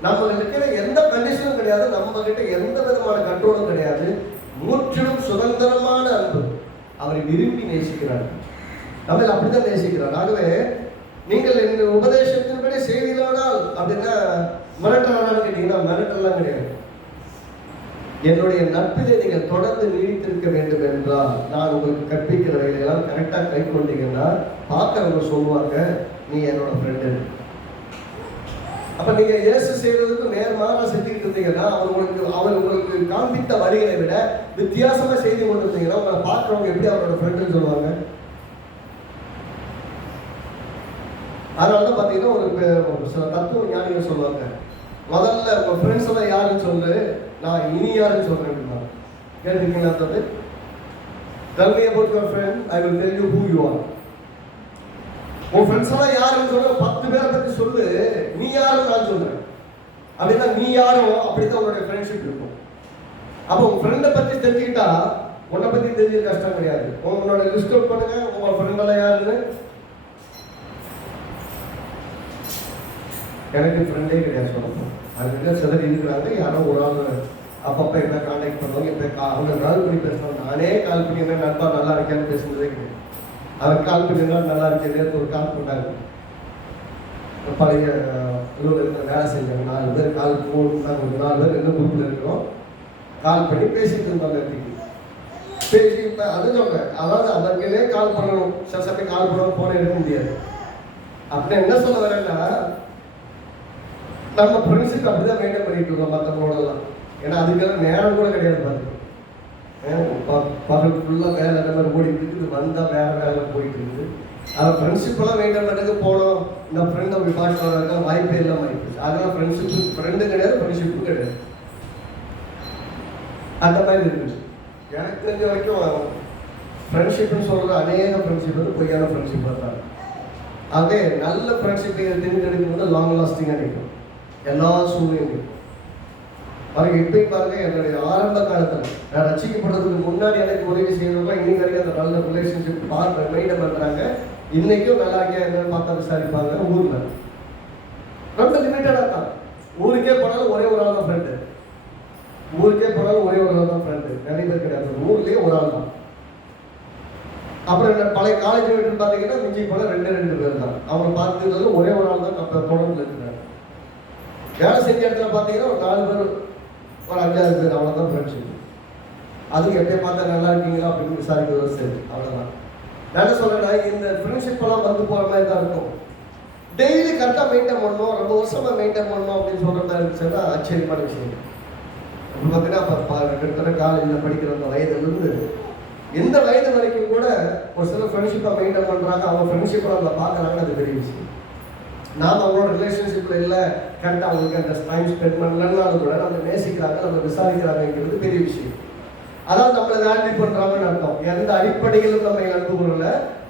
நம்ம கிட்ட எந்த கண்டிஷனும் கிடையாது, நம்ம கிட்ட எந்த விதமான கண்ட்ரோலும் கிடையாது, முற்றிலும் சுதந்திரமான அன்பு. அவரை விரும்பி நேசிக்கிறார், நம்ம அப்படித்தான் நேசிக்கிறார். ஆகவே நீங்கள் இந்த உபதேசத்தின்படி செய்வீர்களானால் அப்படின்னா மிரட்டலான்னு கேட்டீங்கன்னா மிரட்டலாம் கிடையாது. என்னுடைய நட்பிலே நீங்கள் தொடர்ந்து நீடித்திருக்க வேண்டும் என்றால் நான் உங்களுக்கு கற்பிக்கிற வகையெல்லாம் கரெக்டாக கை கொண்டீங்கன்னா பார்க்கறவங்க சொல்லுவாங்க நீ என்னோட ஃப்ரெண்டு. அப்ப நீங்க இயேசு செய்யறதுக்கு நேர்மாறா செஞ்சுட்டு இருந்தீங்கன்னா அவர் உங்களுக்கு காண்பித்த வழிகளை விட வித்தியாசமா செய்து கொண்டு இருந்தீங்கன்னா உங்களை பார்க்கறவங்க எப்படி அவரோட ஃப்ரெண்டுன்னு சொல்லுவாங்க. அதனாலதான் பாத்தீங்கன்னா ஒரு சில தத்துவ ஞானிகள் சொல்லுவாங்க, முதல்ல உங்க ஃப்ரெண்ட்ஸ் எல்லாம் யாருன்னு சொல்லு, நான் இனி யாருன்னு சொல்றேன். கேட்டுருக்கீங்களா? Tell me about your friend, I will tell you who you are. உன் ஃப்ரெண்ட்ஸ் எல்லாம் யாருன்னு சொல்ல 10 பேரை பத்தி சொல்லு, நீ யாரும் நான் சொல்றேன் அப்படின்னா நீ யாரும் அப்படித்தான் உங்களுடைய ஃப்ரெண்ட்ஷிப் இருக்கும். அப்போ உங்க ஃப்ரெண்டை பத்தி தெரிஞ்சுக்கிட்டா உன்னை பத்தி தெரிஞ்சது கஷ்டம் கிடையாது. உங்களோட லிஸ்ட் அவுட் பண்ணுங்க, உங்க ஃப்ரெண்ட் எல்லாம் யாருன்னு. எனக்கு ஃப்ரெண்டே கிடையாது சொல்லணும். அதுக்கு சிலர் இருக்கிறாங்க, யாரோ ஒரு ஆள் அப்பப்போ என்ன கான்டாக்ட் பண்ணுவாங்க. இப்போ அவங்க கால் பண்ணி பேசுவாங்க, நானே கால் பண்ணி என்ன நண்பா நல்லா இருக்கேன்னு பேசுனதே கிடையாது. அவர் கால் பண்ணினா நல்லா இருக்கு. நேற்று ஒரு கால் பண்ணாங்க, பழைய இருக்கிற வேலை செஞ்சாங்க 4 பேர் கால் 4 பேர் என்ன குரூப்பில் இருக்கிறோம், கால் பண்ணி பேசிட்டு இருந்தாங்க. பேசி இப்போ அது சொல்கிறேன், அதாவது அதற்கே கால் பண்ணணும், சில சமயம் கால் பண்ணணும், போன எடுக்க முடியாது. அப்படி என்ன சொல்ல வரேன்னா நம்ம ஃப்ரெண்ட்ஷிப் அப்படிதான் மெயின்டைன் பண்ணிட்டு இருக்கோம் மற்றவங்களோடலாம். ஏன்னா அதுக்கெல்லாம் நேரம் கூட கிடையாது. பாருங்க, பகல் ஃபுல்லாக வேலை மாதிரி ஓடிட்டு இருக்குது, வந்தால் வேறு வேலை போயிட்டு இருக்குது. அதை ஃப்ரெண்ட்ஷிப்பெல்லாம் மெயின்டைன் பண்ணுறது போனோம், இந்த ஃப்ரெண்ட் அப்படி பார்த்து வர்றதுக்கு வாய்ப்பே இல்லாமல் ஆயிடுச்சு. அதெல்லாம் ஃப்ரெண்ட்ஷிப்பு ஃப்ரெண்டு கிடையாது, ஃப்ரெண்ட்ஷிப்பும் கிடையாது. அந்த மாதிரி இருக்குது. எனக்கு தெரிஞ்ச வரைக்கும் ஃப்ரெண்ட்ஷிப்னு சொல்கிற அநேக ஃப்ரெண்ட்ஷிப் வந்து பொய்யான ஃப்ரெண்ட்ஷிப் தான். அதே நல்ல ஃப்ரெண்ட்ஷிப்பை தேர்ந்தெடுக்கும் போது லாங் லாஸ்டிங்காக நிற்கும் எல்லா சூழ்நிலையும். பாருங்க, இப்பயும் பாருங்க, என்னுடைய ஆரம்ப காலத்தில் நான் ரசிக்கப்படுறதுக்கு முன்னாடி எனக்கு உதவி செய்யறவங்க இன்னைக்கு வரைக்கும் அந்த நல்ல ரிலேஷன்ஷிப் மெயின்டைன் பண்ணுறாங்க. இன்னைக்கும் நல்லா இருக்கியா என்னன்னு பார்த்தா விசாரிப்பாங்க. ஊரில் ரொம்ப லிமிட்டடாக தான், ஊருக்கே போனாலும் ஒரே ஒரு ஆள் தான் ஃப்ரெண்டு. ஊருக்கே போனாலும் ஒரே ஒரு ஆள் தான் ஃப்ரெண்டு, நிறைய பேர் கிடையாது. ஊர்லேயே ஒரு ஆள் தான். அப்புறம் பழைய காலேஜ் வீட்டுன்னு பார்த்தீங்கன்னா மிஞ்சி போல 2 பேர் தான். அவங்க பார்த்துக்கிறது ஒரே ஒரு ஆள் தான் தொடர்ந்து இருக்கிறாங்க. வேலை செஞ்ச இடத்துல பார்த்தீங்கன்னா ஒரு 4 பேர், ஒரு 5-6 பேர், அவ்வளோதான் ஃப்ரெண்ட்ஷிப். அதுக்கு எப்படியே பார்த்தா நல்லா இருக்கீங்களா அப்படின்னு விசாரிக்கிறது சரி, அவ்வளோதான். நான் என்ன சொல்றேன்னா, இந்த ஃப்ரெண்ட்ஷிப்பெல்லாம் வந்து போகிற மாதிரி தான் இருக்கும். டெய்லி கரெக்டாக மெயின்டைன் பண்ணணும், ரொம்ப வருஷமாக மெயின்டைன் பண்ணணும் அப்படின்னு சொல்கிற மாதிரி இருந்துச்சுன்னா ஆச்சரியமான விஷயம். அப்படி பார்த்தீங்கன்னா அப்போ கிட்டத்தட்ட காலேஜில் படிக்கிற அந்த வயதுலேருந்து எந்த வயது வரைக்கும் கூட ஒரு சில ஃப்ரெண்ட்ஷிப்பாக மெயின்டைன் பண்ணுறாங்க. அவங்க ஃப்ரெண்ட்ஷிப்பை நம்ம பார்க்குறாங்கன்னு அது பெரிய விஷயம். நாம் அவங்களோட ரிலேஷன்ஷிப்பில் இல்லை, கரெக்டாக அவங்களுக்கு அந்த டைம் ஸ்பெண்ட் பண்ணலன்னாலும் கூட நம்ம நேசிக்கிறாங்க, நம்ம விசாரிக்கிறாங்கிறது பெரிய விஷயம். அதாவது நம்மளை வேல்யூ பண்ணுறாங்கன்னு அர்த்தம். எந்த அடிப்படையிலும் நம்ம அன்பு கூறல,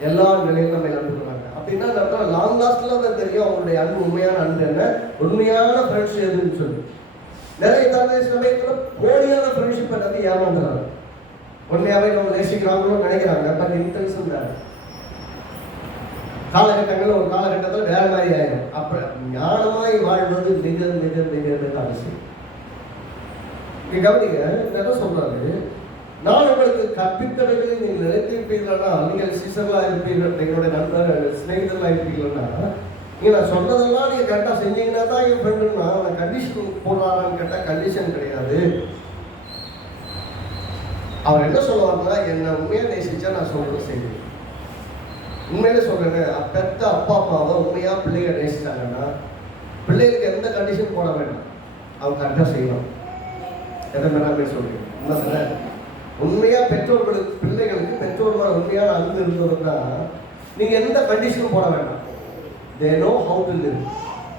எல்லா நிலையிலும் நம்ம அன்பு கூறாங்க. அப்படின்னா நம்ம லாங் லாஸ்ட்ல தான் தெரியும் அவங்களுடைய அன்பு, உண்மையான அன்பு என்ன, உண்மையான ஃப்ரெண்ட்ஷிப் எதுன்னு சொல்லி. நிறைய சமயத்தில் போலியான ஃப்ரெண்ட்ஷிப் எல்லாத்தையும் ஏமாந்துறாங்க. உண்மையாவே நம்ம நேசிக்கிறாங்களோ நினைக்கிறாங்க, பட் இன்டென்ஷன் வேற. காலகட்டங்கள் ஒரு காலகட்டத்தில் வேற மாதிரி ஆயிடும். அப்ப ஞானமாய் வாழ்வது மிக மிக மிக மிக அவசியம். கவனிங்க, என்ன சொல்றாரு, நான் உங்களுக்கு கற்பித்தவைகளை நீங்கள் நினைத்திருப்பீர்களா, நீங்கள் சீசர்களா இருப்பீர்கள், எங்களுடைய நண்பர் சிநேகிதர்களா இருப்பீர்களா, நீங்க நான் சொன்னதெல்லாம் நீங்க கரெக்டா செஞ்சீங்கன்னா தான் என் ஃப்ரெண்டுன்னா. நான் கண்டிஷன் போடுறாரான்னு கேட்டா கண்டிஷன் கிடையாது. அவர் என்ன சொல்லுவாருன்னா, என்னை உண்மையா நேசிச்சா நான் சொல்றது செய்வேன். உண்மையிலே சொல்றேன், பெத்த அப்பா அம்மாவை உண்மையா பிள்ளைகளை நேசிச்சாங்கன்னா பிள்ளைகளுக்கு எந்த கண்டிஷன் போட வேண்டாம், அவங்க கரெக்டாக செய்யலாம். எதை மேலே சொல்றேன், உண்மையா பெற்றோர்களுக்கு பிள்ளைகளுக்கு பெற்றோர்களோட உண்மையான அன்பு இருந்ததுன்னா நீங்க எந்த கண்டிஷனும் போட வேண்டாம். They know how to live.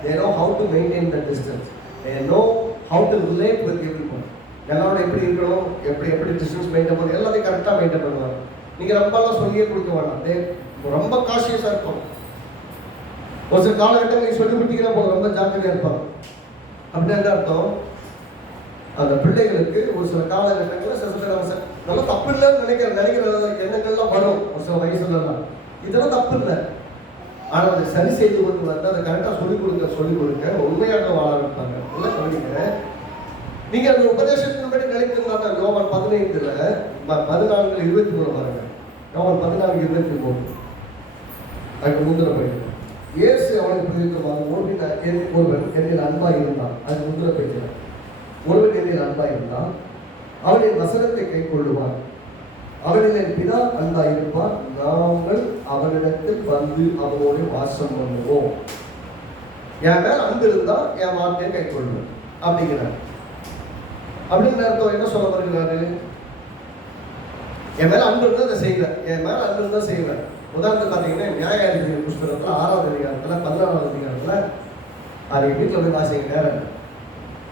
They know how to maintain the distance. They know how to relate with everyone. எல்லாரோட எப்படி இருக்கணும், எப்படி எப்படி டிஸ்டன்ஸ் மெயின்டைன் பண்ணணும், எல்லாத்தையும் கரெக்டாக மெயின்டைன் பண்ணுவாங்க. நீங்கள் ரொம்பலாம் சொல்லியே கொடுக்க வேண்டாம். ரொம்ப காஷியஸாக இருக்கும். ஒரு சில காலகட்டம் நீங்கள் சொல்லி கொடுத்தீங்கன்னா போதும், ரொம்ப ஜாக்கிரதையாக இருப்பாங்க. அப்படின்னு என்ன அர்த்தம்? அந்த பிள்ளைகளுக்கு ஒரு சில காலகட்டங்களில் சில சில நல்லா தப்பு இல்லைன்னு நினைக்கிற எண்ணங்கள்லாம் வரும் ஒரு சில வயசுலலாம். இதெல்லாம் தப்பு இல்லை. ஆனால் அதை சரி செய்து கொண்டு வந்து அதை கரெக்டாக சொல்லிக் கொடுக்க உண்மையாக வாழ வைப்பாங்க. இல்லை சொல்லிங்க, நீங்கள் அந்த உபதேசத்தின்படி நினைத்திருந்தாங்க. யோவான் 15 14:23 பாருங்க. யோவான் 14:23 அதுக்கு முந்திர போயிட்டு இயேசு அவனுக்கு பிரதித்தமாக ஒருவன் என்னில் அன்பாக இருந்தான். அதுக்கு முந்திர போயிட்டு ஒருவன் என்னில் அன்பாக இருந்தான், அவனின் வசனத்தை கை கொள்ளுவான், அவனில் என் பிதா அன்பாக இருப்பான், நாங்கள் அவனிடத்தில் வந்து அவனோடு வாசம் பண்ணுவோம். என் மேல் அன்பு இருந்தா என் வார்த்தையை கை கொள்ளுவோம் அப்படிங்கிறார். அப்படின்னு அர்த்தம் என்ன சொல்ல வருகிறாரு? என் மேல அன்பு இருந்தா அதை செய்வேன், என் மேல அன்பு இருந்தா செய்வேன். உதாரணத்துக்கு பார்த்தீங்கன்னா நியாயாதிபதி புஸ்தகத்தில் 6வது அதிகாரத்தில் 16வது அதிகாரத்தில் அது வீட்டில் வந்து வாசிங்க நேரம்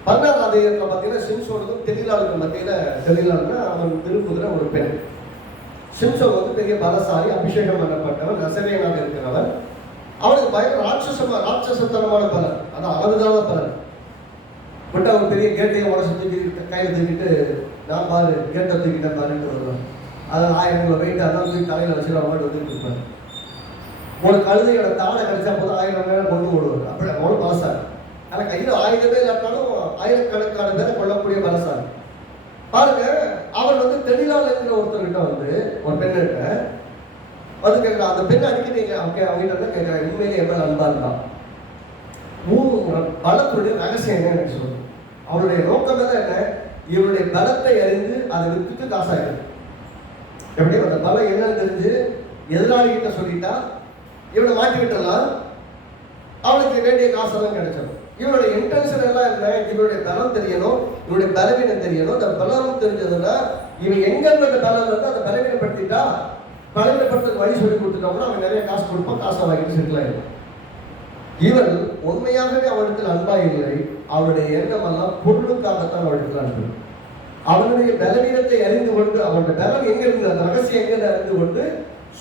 16வது அதிகாரத்தில் பார்த்தீங்கன்னா சிம்சோனுக்கும் தெளிலாளுக்கும் மத்தியில், தெளிலாளுன்னா அவன் திருப்புகிற ஒரு பெண். சிம்சோன் வந்து பெரிய பலசாலி, அபிஷேகம் பண்ணப்பட்டவன், நசரேயனாக இருக்கிறவன். அவனுக்கு பயங்கர ராட்சசத்தனமான பலன், அதான் அழகுதான பலன். பட் அவன் பெரிய கேட்டையை உடச்சு தூக்கிட்டு கையில் தூக்கிட்டு நான் பாரு கேட்டை தூக்கிட்டேன் பாருன்னு வருவான். அதில் 1000 வெயிட் அதான் தூக்கி தலையில் வச்சு அவன் வந்துட்டு இருப்பான். ஒரு கழுதையோட தாடை கடிச்சா போது 1000 பேரை கொண்டு ஓடுவார். அப்படி அவ்வளோ பலசாலி. ஆனால் கையில் 1000 பேர் இல்லாட்டாலும் ஆயிரக்கணக்கான பேரை கொல்லக்கூடிய பலசாலி. பாருங்க, அவன் வந்து தெளிலால் இருக்கிற ஒருத்தர்கிட்ட வந்து ஒரு பெண்ணிட்ட வந்து கேட்குறான். அந்த பெண் அடிக்கடி அவங்ககிட்ட தான் கேட்குறான், உண்மையிலே எவ்வளோ அன்பா இருந்தான். பலத்துடைய ரகசியம் என்ன எனக்கு சொல்லு. அவருடைய நோக்கம் என்ன? இவருடைய பலத்தை அறிந்து அதை வித்துட்டு காசாயிடும். எப்படி அந்த பலம் என்னன்னு தெரிஞ்சு எதிராளி கிட்ட சொல்லிட்டா இவனை மாட்டிக்கிட்டலாம், அவனுக்கு வேண்டிய காசெல்லாம் கிடைச்சிடும். இவனுடைய இன்டென்ஷன் எல்லாம் என்ன? இவருடைய பலம் தெரியணும், இவருடைய பலவீனம் தெரியணும். அந்த பலம் தெரிஞ்சதுன்னா இவன் எங்க இருந்த பலம் இருந்து அதை பலவீனப்படுத்திட்டா, பலவீனப்படுத்த வழி சொல்லி கொடுத்துட்டோம்னா அவன் நிறைய காசு கொடுப்பான், காசை வாங்கிட்டு செட்டில் ஆகிடும். இவன் உண்மையாகவே அவனிடத்தில் அன்பா இல்லை. அவனுடைய எண்ணம் எல்லாம் பொருளுக்காகத்தான் அவனிடத்தில் அன்பு. அவனுடைய பலவீனத்தை அறிந்து கொண்டு, அவனுடைய பலம் எங்க இருந்து, அந்த ரகசியம் எங்க அறிந்து கொண்டு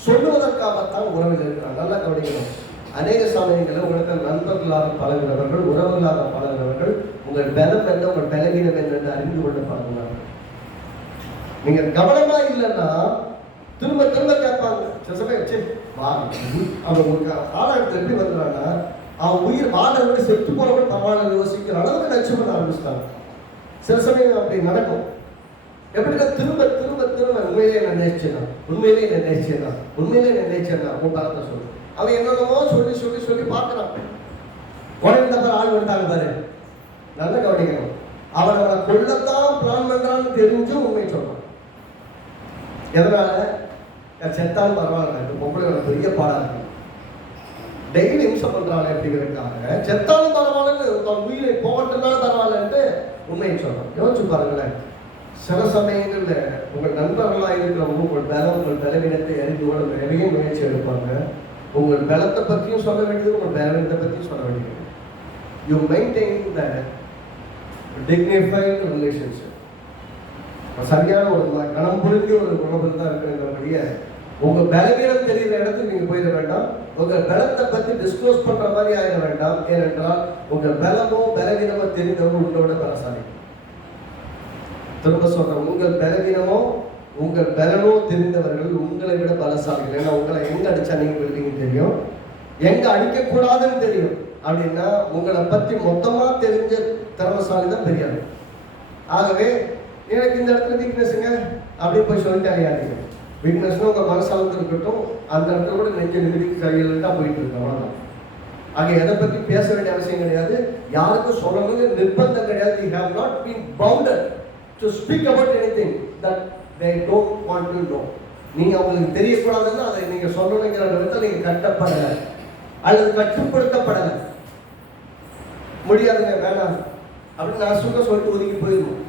சொல்லுவதற்காகத்தான் உறவில் இருக்கிறான். நல்லா கவனிக்கணும். அநேக சமயங்களில் உங்களுக்கு நண்பர்களாக பழகிறவர்கள், உறவுகளாக பழகிறவர்கள் உங்கள் பலம் என்ன, உங்கள் பலவீனம் என்று அறிந்து கொண்டு பழகுவார்கள். நீங்க கவனமா இல்லைன்னா திரும்ப திரும்ப கேட்பாங்க. சில சமயம் அவன் உங்களுக்கு காலகட்டத்தில் எப்படி வந்துடுறான்னா, அவன் உயிர் வாழ விட செத்து போறவங்க பரவாயில்ல யோசிக்கிற அளவுக்கு நச்சு பண்ண ஆரம்பிச்சிட்டாங்க. சில சமயம் அப்படி நடக்கும். எப்படின்னா திரும்ப திரும்ப திரும்ப உண்மையிலே நான் நேசிச்சேன், உண்மையிலே நான் நேசிச்சேன், உண்மையிலே நான் நேசிச்சேன் உன் பலத்தை சொல்லு. அவன் என்னென்னமோ சொல்லி சொல்லி சொல்லி பார்க்கிறான். உடனே தவிர ஆள் வந்துட்டாங்க பாரு, நல்ல கவனிக்கணும். அவன் அவனை கொள்ளத்தான் பிளான் பண்றான்னு தெரிஞ்சும் உண்மை சொல்றான். எதனால? செத்தாலும் பரவாயில்ல, பொம்பளை பெரிய பாடா இருக்கு, டெய்லி இம்சம் பண்றாங்க அப்படிங்கிறதுக்காக செத்தாலும் பரவாயில்லன்னு உயிரை போகட்டும்னாலும் பரவாயில்லன்ட்டு உண்மையை சொல்றோம். யோசிச்சு பாருங்களேன். சில சமயங்கள்ல உங்கள் நண்பர்களாக இருக்கிறவங்க உங்கள் பலம், உங்கள் பலவீனத்தை அறிந்து கொள்ள நிறைய முயற்சி எடுப்பாங்க. உங்கள் பலத்தை பற்றியும் சொல்ல வேண்டியது, உங்கள் பலவீனத்தை பற்றியும் சொல்ல வேண்டியது. You maintain the dignified relationship. சரியான ஒரு கணம் புரிஞ்சு ஒரு உறவில் தான் இருக்கிறபடிய உங்க பலவீனம் தெரிகிற இடத்துக்கு நீங்க போயிட வேண்டாம். உங்க பலத்தை பத்தி டிஸ்க்ளோஸ் பண்ற மாதிரி ஆயிட வேண்டாம். ஏனென்றால் உங்க பலமோ பலவீனமோ தெரிந்தவங்க உங்களோட பலசாலி. திரும்ப சொல்றேன், உங்கள் பலவீனமோ உங்கள் பலனோ தெரிந்தவர்கள் உங்களை விட பலசாலிகள். ஏன்னா உங்களை எங்க அடிச்சா நீங்க விழுவீங்க தெரியும், எங்க அடிக்க கூடாதுன்னு தெரியும். அப்படின்னா உங்களை பத்தி மொத்தமா தெரிஞ்ச திறமசாலி தான் பெரியாரு. ஆகவே எனக்கு இந்த இடத்துல வீக்னஸ்ங்க அப்படின்னு போய் சொல்லிட்டாங்க. வீக்னஸ்னா உங்க மனசாலத்தில் இருக்கட்டும், அந்த இடத்துல கூட நெஞ்ச நிமிடி கையில் தான் போயிட்டு இருக்கு. அவ்வளவுதான். ஆக எதை பத்தி பேச வேண்டிய அவசியம் கிடையாது, யாருக்கும் சொல்லணுங்க நிர்பந்தம் கிடையாது. You have not been bounded to speak about anything that they don't want to know. நீங்க அவங்களுக்கு தெரியக்கூடாதுன்னா அதை நீங்க சொல்லணுங்கிற விதத்தில் நீங்க கட்டப்படலை அல்லது கட்டுப்படுத்தப்படலை. முடியாதுங்க, வேணாம் அப்படின்னு நான் சொல்லிட்டு ஒதுக்கி போயிடணும்.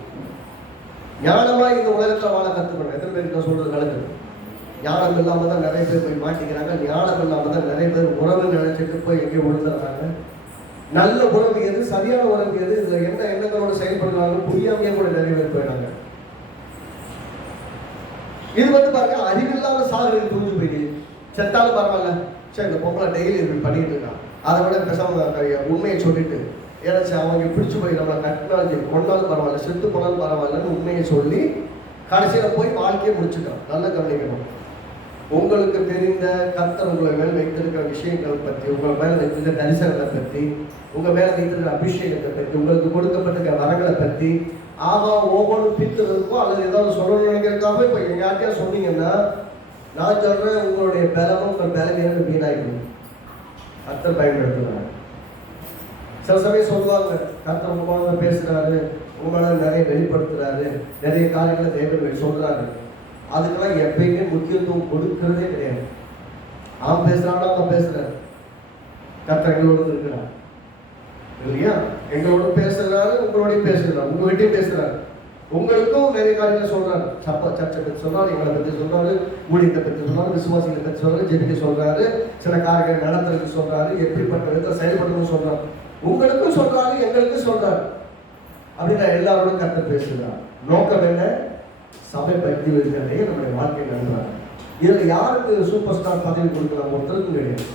ஞானமா இந்த உலகத்துல வாழ கத்துக்கணும். எத்தனை பேருக்கு நான் சொல்றது கலக்குது? ஞானம் இல்லாம தான் நிறைய பேர் போய் மாட்டிக்கிறாங்க. ஞானம் இல்லாம தான் நிறைய பேர் உறவு நினைச்சிட்டு போய் எங்கேயும் விழுந்துடுறாங்க. நல்ல உறவு எது, சரியான உறவு எது, இதுல என்ன எண்ணங்களோட செயல்படுறாங்க புரியாமையே கூட நிறைய பேர் போயிடாங்க. இது பாருங்க, அறிவில்லாம சாகுறது புரிஞ்சு போயிட்டு செத்தாலும் பரவாயில்ல, சரி இந்த பொம்பளை டெய்லி இப்படி பண்ணிட்டு இருக்கான், அதை விட பேசாம உண்மையை சொல்லிட்டு ஏதாச்சும் அவங்க பிடிச்சு போய் நம்மளை கட்டினாலும் கொண்டாலும் பரவாயில்ல, செத்து போனாலும் பரவாயில்லன்னு உண்மையை சொல்லி கடைசியில போய் வாழ்க்கையை முடிச்சுக்கலாம். நல்லா கவனிக்கணும். உங்களுக்கு தெரிந்த கர்த்தர் உங்களை மேல் வைத்திருக்கிற விஷயங்கள் பற்றி, உங்கள் மேல வைத்திருக்கிற தரிசனத்தை பற்றி, உங்க மேல வைத்திருக்கிற அபிஷேகத்தை பற்றி, உங்களுக்கு கொடுக்கப்பட்டிருக்கிற வரங்களை பற்றி ஆகா ஒவ்வொன்று பிரித்துறதுக்கோ அல்லது ஏதாவது சொல்லணும்னு நினைக்கிறதுக்காக இப்போ யார்கிட்டயா சொன்னீங்கன்னா, நான் சொல்றேன் உங்களுடைய பலமும் உங்கள் பலவீனம் வீணாகிடும். கர்த்தர் பயன்படுத்துகிறாங்க. சில சமயம் சொல்லுவாங்க, கர்த்தர் உங்க பேசுறாரு, உங்களால நிறைய வெளிப்படுத்துறாரு, நிறைய காரியங்களை தேவர்கள் சொல்றாரு. அதுக்கெல்லாம் எப்பயுமே முக்கியத்துவம் கொடுக்கிறதே கிடையாது. அவன் பேசுறான், அவன் பேசுறாரு, கர்த்தர் எங்களோடு இருக்கிறார் இல்லையா? எங்களோட பேசுறாரு, உங்களோடய பேசுறாரு, உங்ககிட்டயும் பேசுறாரு. உங்களுக்கும் நிறைய காரியங்களை சொல்றாரு. சர்ச்சை பற்றி சொல்றாரு, எங்களை பற்றி சொல்றாரு, ஊழியத்தை பற்றி சொல்றாரு, விசுவாசிகளை பற்றி சொல்றாரு, ஜெபிக்க சொல்றாரு, சில காரியங்கள் நடத்துறதுக்கு சொல்றாரு, எப்படிப்பட்ட விதத்தை செயல்படணும்னு சொல்றாரு. உங்களுக்கும் சொல்றாரு, எங்களுக்கும் சொல்றாரு. அப்படின்னா எல்லாரோடும் கர்த்தர் பேசுகிறார். நோக்கம் என்ன? சபை பக்தி இருக்கிறதே நம்முடைய வாழ்க்கை நன்றார். இதுல யாருக்கு சூப்பர் ஸ்டார் பதவி கொடுக்கலாம்? ஒருத்தருக்கும் கிடையாது.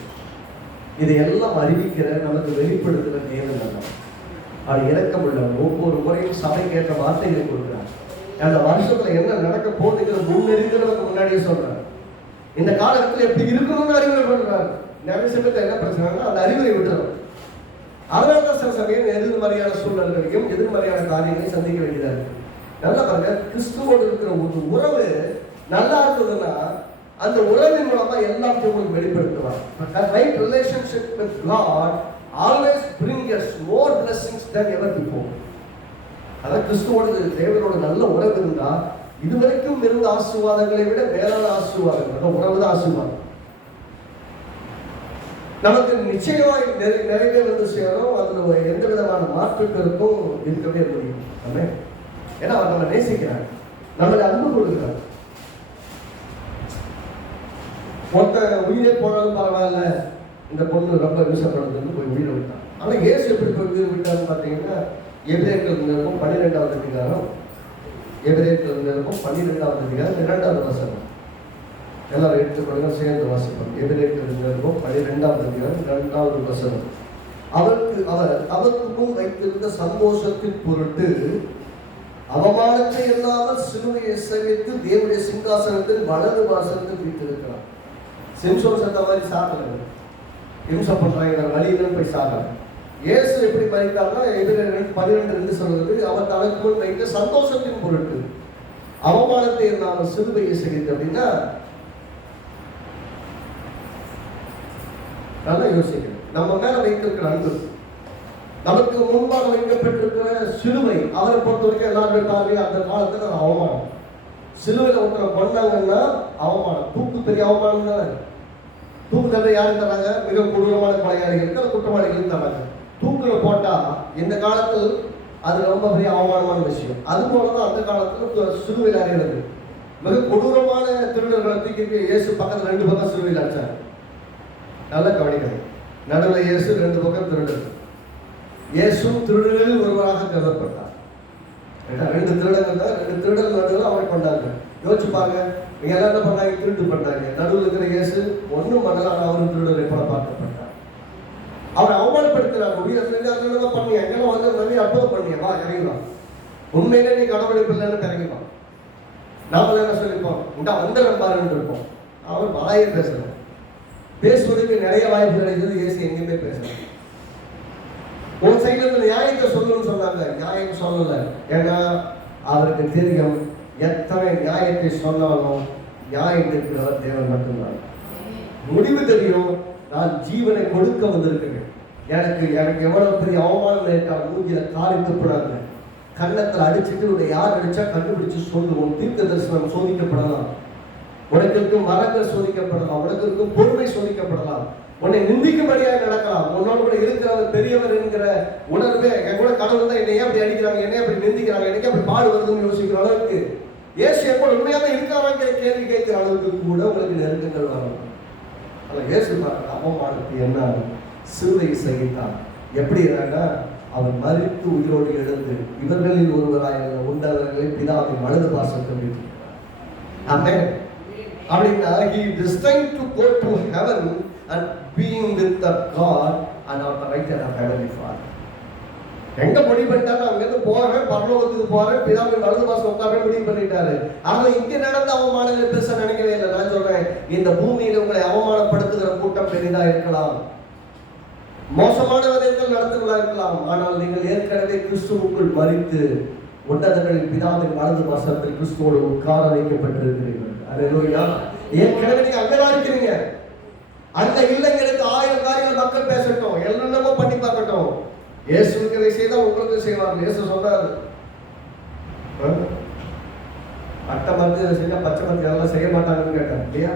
இதையெல்லாம் அறிவிக்கிற, நமக்கு வெளிப்படுத்துகிற தேவன் அல்ல. அது இறக்கமுள்ள ஒவ்வொரு முறையும் சபை கேட்ட வார்த்தைகளை கொடுக்கிறார். அந்த வருஷத்துல என்ன நடக்க போட்டுக்கிற முன்னறிந்து நமக்கு முன்னாடியே சொல்றாரு. இந்த காலகட்டத்தில் எப்படி இருக்கணும்னு அறிவுரை பண்றாரு. நிறைய சமயத்தை என்ன பிரச்சனைனா அந்த அறிவுரை விட்டுறோம். அதனால்தான் சில சமயம் எதிர்மறையான சூழ்நிலைகளையும் எதிர்மறையான காரியங்களையும் சந்திக்க வேண்டியதா இருக்கு. நல்லா பாருங்க, கிறிஸ்துவோடு இருக்கிற ஒரு உறவு நல்லா இருந்ததுன்னா அந்த உறவின் மூலமா எல்லாத்தையும் உங்களுக்கு வெளிப்படுத்துவார். Right relationship with God always brings us more blessings than ever before. அதான் கிறிஸ்துவோடு தேவனோட நல்ல உறவு இருந்தா இதுவரைக்கும் இருந்த ஆசீர்வாதங்களை விட மேலான ஆசீர்வாதம் அந்த உறவு தான் ஆசீர்வாதம். நமக்கு நிச்சயமாய் நிறைய வந்து சேரும். அதுல எந்த விதமான மாற்றத்திற்கும் இருக்கவே முடியும். ஏன்னா அவர் நம்ம நேசிக்கிறார், நம்மளை அன்பு கொடுக்கிறார். மொத்த உயிரே போனாலும் பரவாயில்ல, இந்த பொண்ணு ரொம்ப விசப்படுறதுன்னு போய் உயிரை விட்டான். ஆனா இயேசு எப்படி போய் உயிரை விட்டான்னு பார்த்தீங்கன்னா, எபிரேயர்கள் 12வது அதிகாரம், எபிரேயர்கள் 12வது அதிகாரம் 2வது வசனம். எல்லாரும் எடுத்துக்கொள்ளுங்க, சேர்ந்து வாசிப்போம். எபிரேயர்கள் 12வது அதிகாரம் 2வது வசனம். அவருக்கு முன் வைத்திருந்த சந்தோஷத்தின் பொருட்டு அவமானத்தை இல்லாமல் சிலுவையை சேவித்து தேவனுடைய சிங்காசனத்தில் வலது வாசனத்தில் வீட்டிருக்கிறார். சிம்சோன் சத்த மாதிரி சாகல, இம்சம் பண்றாங்க, வழியிலும் போய் சாகல. இயேசு எப்படி மறித்தார்னா, எபிரேயர் 12:2 சொல்றது, அவர் தனக்கு முன் வைத்த சந்தோஷத்தின் பொருட்டு அவமானத்தை இல்லாமல் சிலுவையை சேவித்து. அப்படின்னா நல்லா யோசிக்கணும். நம்ம மேல வைத்திருக்கிற அன்பு, நமக்கு முன்பாக வைக்கப்பட்டிருக்கிற சிலுவை, அவரை பொறுத்த வரைக்கும் எல்லாருமே பார்வை அந்த காலத்துல அவமானம். சிலுவையில ஒருத்தரை கொண்டாங்கன்னா அவமானம், தூக்கு பெரிய அவமானம் தானே. தூக்கு தண்டனை யாரும் தராங்க? மிக கொடூரமான கொலையாளிகளுக்கு அந்த குற்றவாளிகளுக்கு தராங்க. தூக்குல போட்டா இந்த காலத்தில் அது ரொம்ப பெரிய அவமானமான விஷயம். அது போலதான் அந்த காலத்துல சிலுவையில் அறையிறது. மிக கொடூரமான திருடர்களை தூக்கி இயேசு பக்கத்துல 2 பக்கம் சிலுவையில் அடிச்சார். நல்லா கவனிக்கிறது. நடுவில் இயேசு 2 பக்கம் திருடர். இயேசு திருடர்களில் ஒருவராக கருதப்பட்டார். 2 திருடர்கள் தான், 2 திருடர்கள் நடுவில் அவரை கொண்டாங்க. யோசிச்சு பாருங்க, நீங்க எல்லாம் என்ன பண்ணாங்க? திருட்டு பண்ணாங்க. நடுவில் இருக்கிற இயேசு ஒன்றும் பண்ணலாம், அவரும் திருடரை போல பார்க்கப்பட்டார். அவரை அவமானப்படுத்துறாங்க. உயிரை பண்ணி எங்கெல்லாம் வந்து நிறைய அற்புதம் பண்ணியவா இறங்கிடும். உண்மையிலே நீ கடவுளை பிள்ளைன்னு இறங்கிடும். நாம என்ன சொல்லிப்போம்? இந்த வந்தரம் பாருன்னு இருப்போம். அவர் வாயை பேசுறோம். பேசுவதற்கு நிறைய வாய்ப்பு கிடைக்குது. இயேசு எங்கேயுமே பேசுறாங்க. ஒரு சைட்ல இருந்து நியாயத்தை சொல்லணும்னு சொன்னாங்க, நியாயம் சொல்லல. ஏன்னா அவருக்கு தெரியும், எத்தனை நியாயத்தை சொன்னாலும் நியாயம் இருக்கிறவர் தேவன் மட்டும்தான். முடிவு தெரியும், நான் ஜீவனை கொடுக்க வந்திருக்கிறேன். எனக்கு எவ்வளவு பெரிய அவமானம் இருக்கால் மூஞ்சில காரிக்கப்படாது, கன்னத்தில் அடிச்சுட்டு உன்னை யார் அடிச்சா கண்டுபிடிச்சு சொல்லுவோம். தீர்க்க தரிசனம் சோதிக்கப்படலாம், உனக்கு இருக்கும் மரங்கள் சோதிக்கப்படலாம், உனக்கு இருக்கும் பொறுமை சோதிக்கப்படலாம். உன்னை நிந்திக்கும்படியாக நடக்கலாம். உன்னோடு கூட இருக்கிறவர் பெரியவர் என்கிற உணர்வே, என் கூட கடவுள் தான் என்னை அப்படி அடிக்கிறாங்க, என்னை அப்படி நிந்திக்கிறாங்க, எனக்கு அப்படி பாடு வருதுன்னு யோசிக்கிற அளவுக்கு, இயேசு எப்போ உண்மையாக இருக்காராங்கிற கேள்வி கேட்கிற அளவுக்கு கூட உங்களுக்கு நெருக்கங்கள் வரும். அதில் இயேசு அவமானத்துக்கு என்ன சிலுவை சகித்தார். எப்படி இருந்தாங்கன்னா, அவர் மரித்து உயிரோடு எழுந்து இவர்களில் ஒருவராய் உண்டவர்களை பிதாவின் வலது பாசத்தில் இருக்கிறார். ஆமென். அப்படின்னா he destined to go to heaven and being with the God and on the right hand of heavenly Father. எங்க முடிவு பண்ணிட்டாரு? அங்கிருந்து போறேன், பரலோகத்துக்கு போறேன், பிதாவின் வலது பாசம் உட்கார முடிவு பண்ணிட்டாரு. ஆனா இங்க நடந்த அவமானங்கள் பெருசா நினைக்கவே இல்லை. நான் சொல்றேன், இந்த பூமியில உங்களை அவமானப்படுத்துகிற கூட்டம் பெரிதா இருக்கலாம், மோசமான விதத்தில் நடத்துவதா இருக்கலாம். ஆனால் நீங்கள் ஏற்கனவே கிறிஸ்துவுக்குள் மரித்து உன்னதங்களில் பிதாவின் வலது பாசத்தில் கிறிஸ்துவோடு உட்கார வைக்கப்பட்டிருக்கிறீர்கள். அல்லேலூயா. ஏற்கனவே நீங்க அங்கதான் இருக்கிறீங்க. அந்த இல்லங்களுக்கு 1000 காரியங்கள் மக்கள் பேசட்டும், என்னென்னமோ பண்ணி பார்க்கட்டும், இயேசுவுக்கு இதை செய்தால் உங்களுக்கு செய்வார்கள். இயேசு சொன்னார், பட்டை மருந்து செஞ்சா பச்சை மருந்து எல்லாம் செய்ய மாட்டாங்கன்னு கேட்டார் இல்லையா?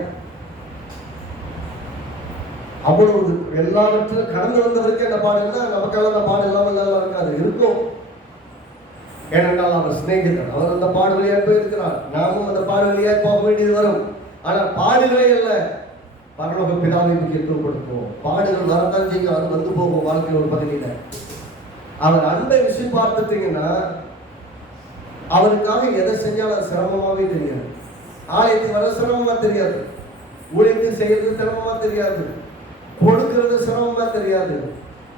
அவ்வளவு எல்லாவற்றும் கடந்து வந்தவருக்கு அந்த பாடு இல்லை, நமக்கெல்லாம் அந்த பாடு இல்லாமல் இருக்காது, இருக்கும். ஏனென்றால் அவர் சிநேகிதர், அவர் அந்த பாடு வழியாக போயிருக்கிறார், நாமும் அந்த பாடு வழியாக போக வேண்டியது வரும். ஆனால் பாடுகளே அல்ல, பரலோக பிதாவை முக்கியத்துவம் கொடுப்போம். பாடுகள் வரத்தான் செய்யும், அது வந்து போகும் வாழ்க்கை ஒரு பகுதியில. அவர் அன்பை ருசி பார்த்துட்டீங்கன்னா அவருக்காக எதை செஞ்சாலும் அது சிரமமாவே தெரியாது. ஆலயத்துக்கு வர சிரமமா தெரியாது, ஊழியத்தில் செய்யறது சிரமமா தெரியாது, கொடுக்கிறது சிரமமா தெரியாது,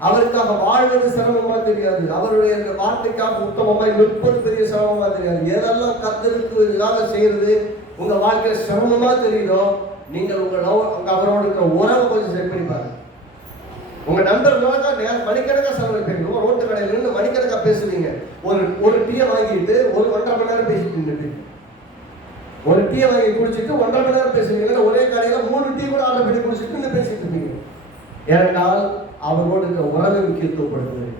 அவருக்காக வாழ்வது சிரமமா தெரியாது, அவருடைய வார்த்தைக்காக உத்தமமாய் நிற்பது பெரிய சிரமமா தெரியாது. எதெல்லாம் கர்த்தருக்காக செய்யறது உங்க வாழ்க்கையில சிரமமா தெரியுதோ, நீங்கள் உங்க அவரோட இருக்கிற உறவை கொஞ்சம் செக் பண்ணி பாருங்க. உங்க நண்பர்களாக மணிக்கணக்கா செலவழிப்பீங்க, ரோட்டு கடையில இருந்து மணிக்கணக்கா பேசுவீங்க. ஒரு டீயை வாங்கிட்டு 1.5 மணி நேரம் பேசிட்டு இருந்துட்டு, ஒரு டீயை வாங்கி குடிச்சிட்டு 1.5 மணி நேரம் பேசுவீங்க. ஒரே கடையில 3 டீ கூட ஆர்டர் பண்ணி குடிச்சிட்டு இன்னும் பேசிட்டு இருப்பீங்க. ஏனென்றால் அவரோடு இருக்கிற உறவை முக்கியத்துவப்படுத்துவது.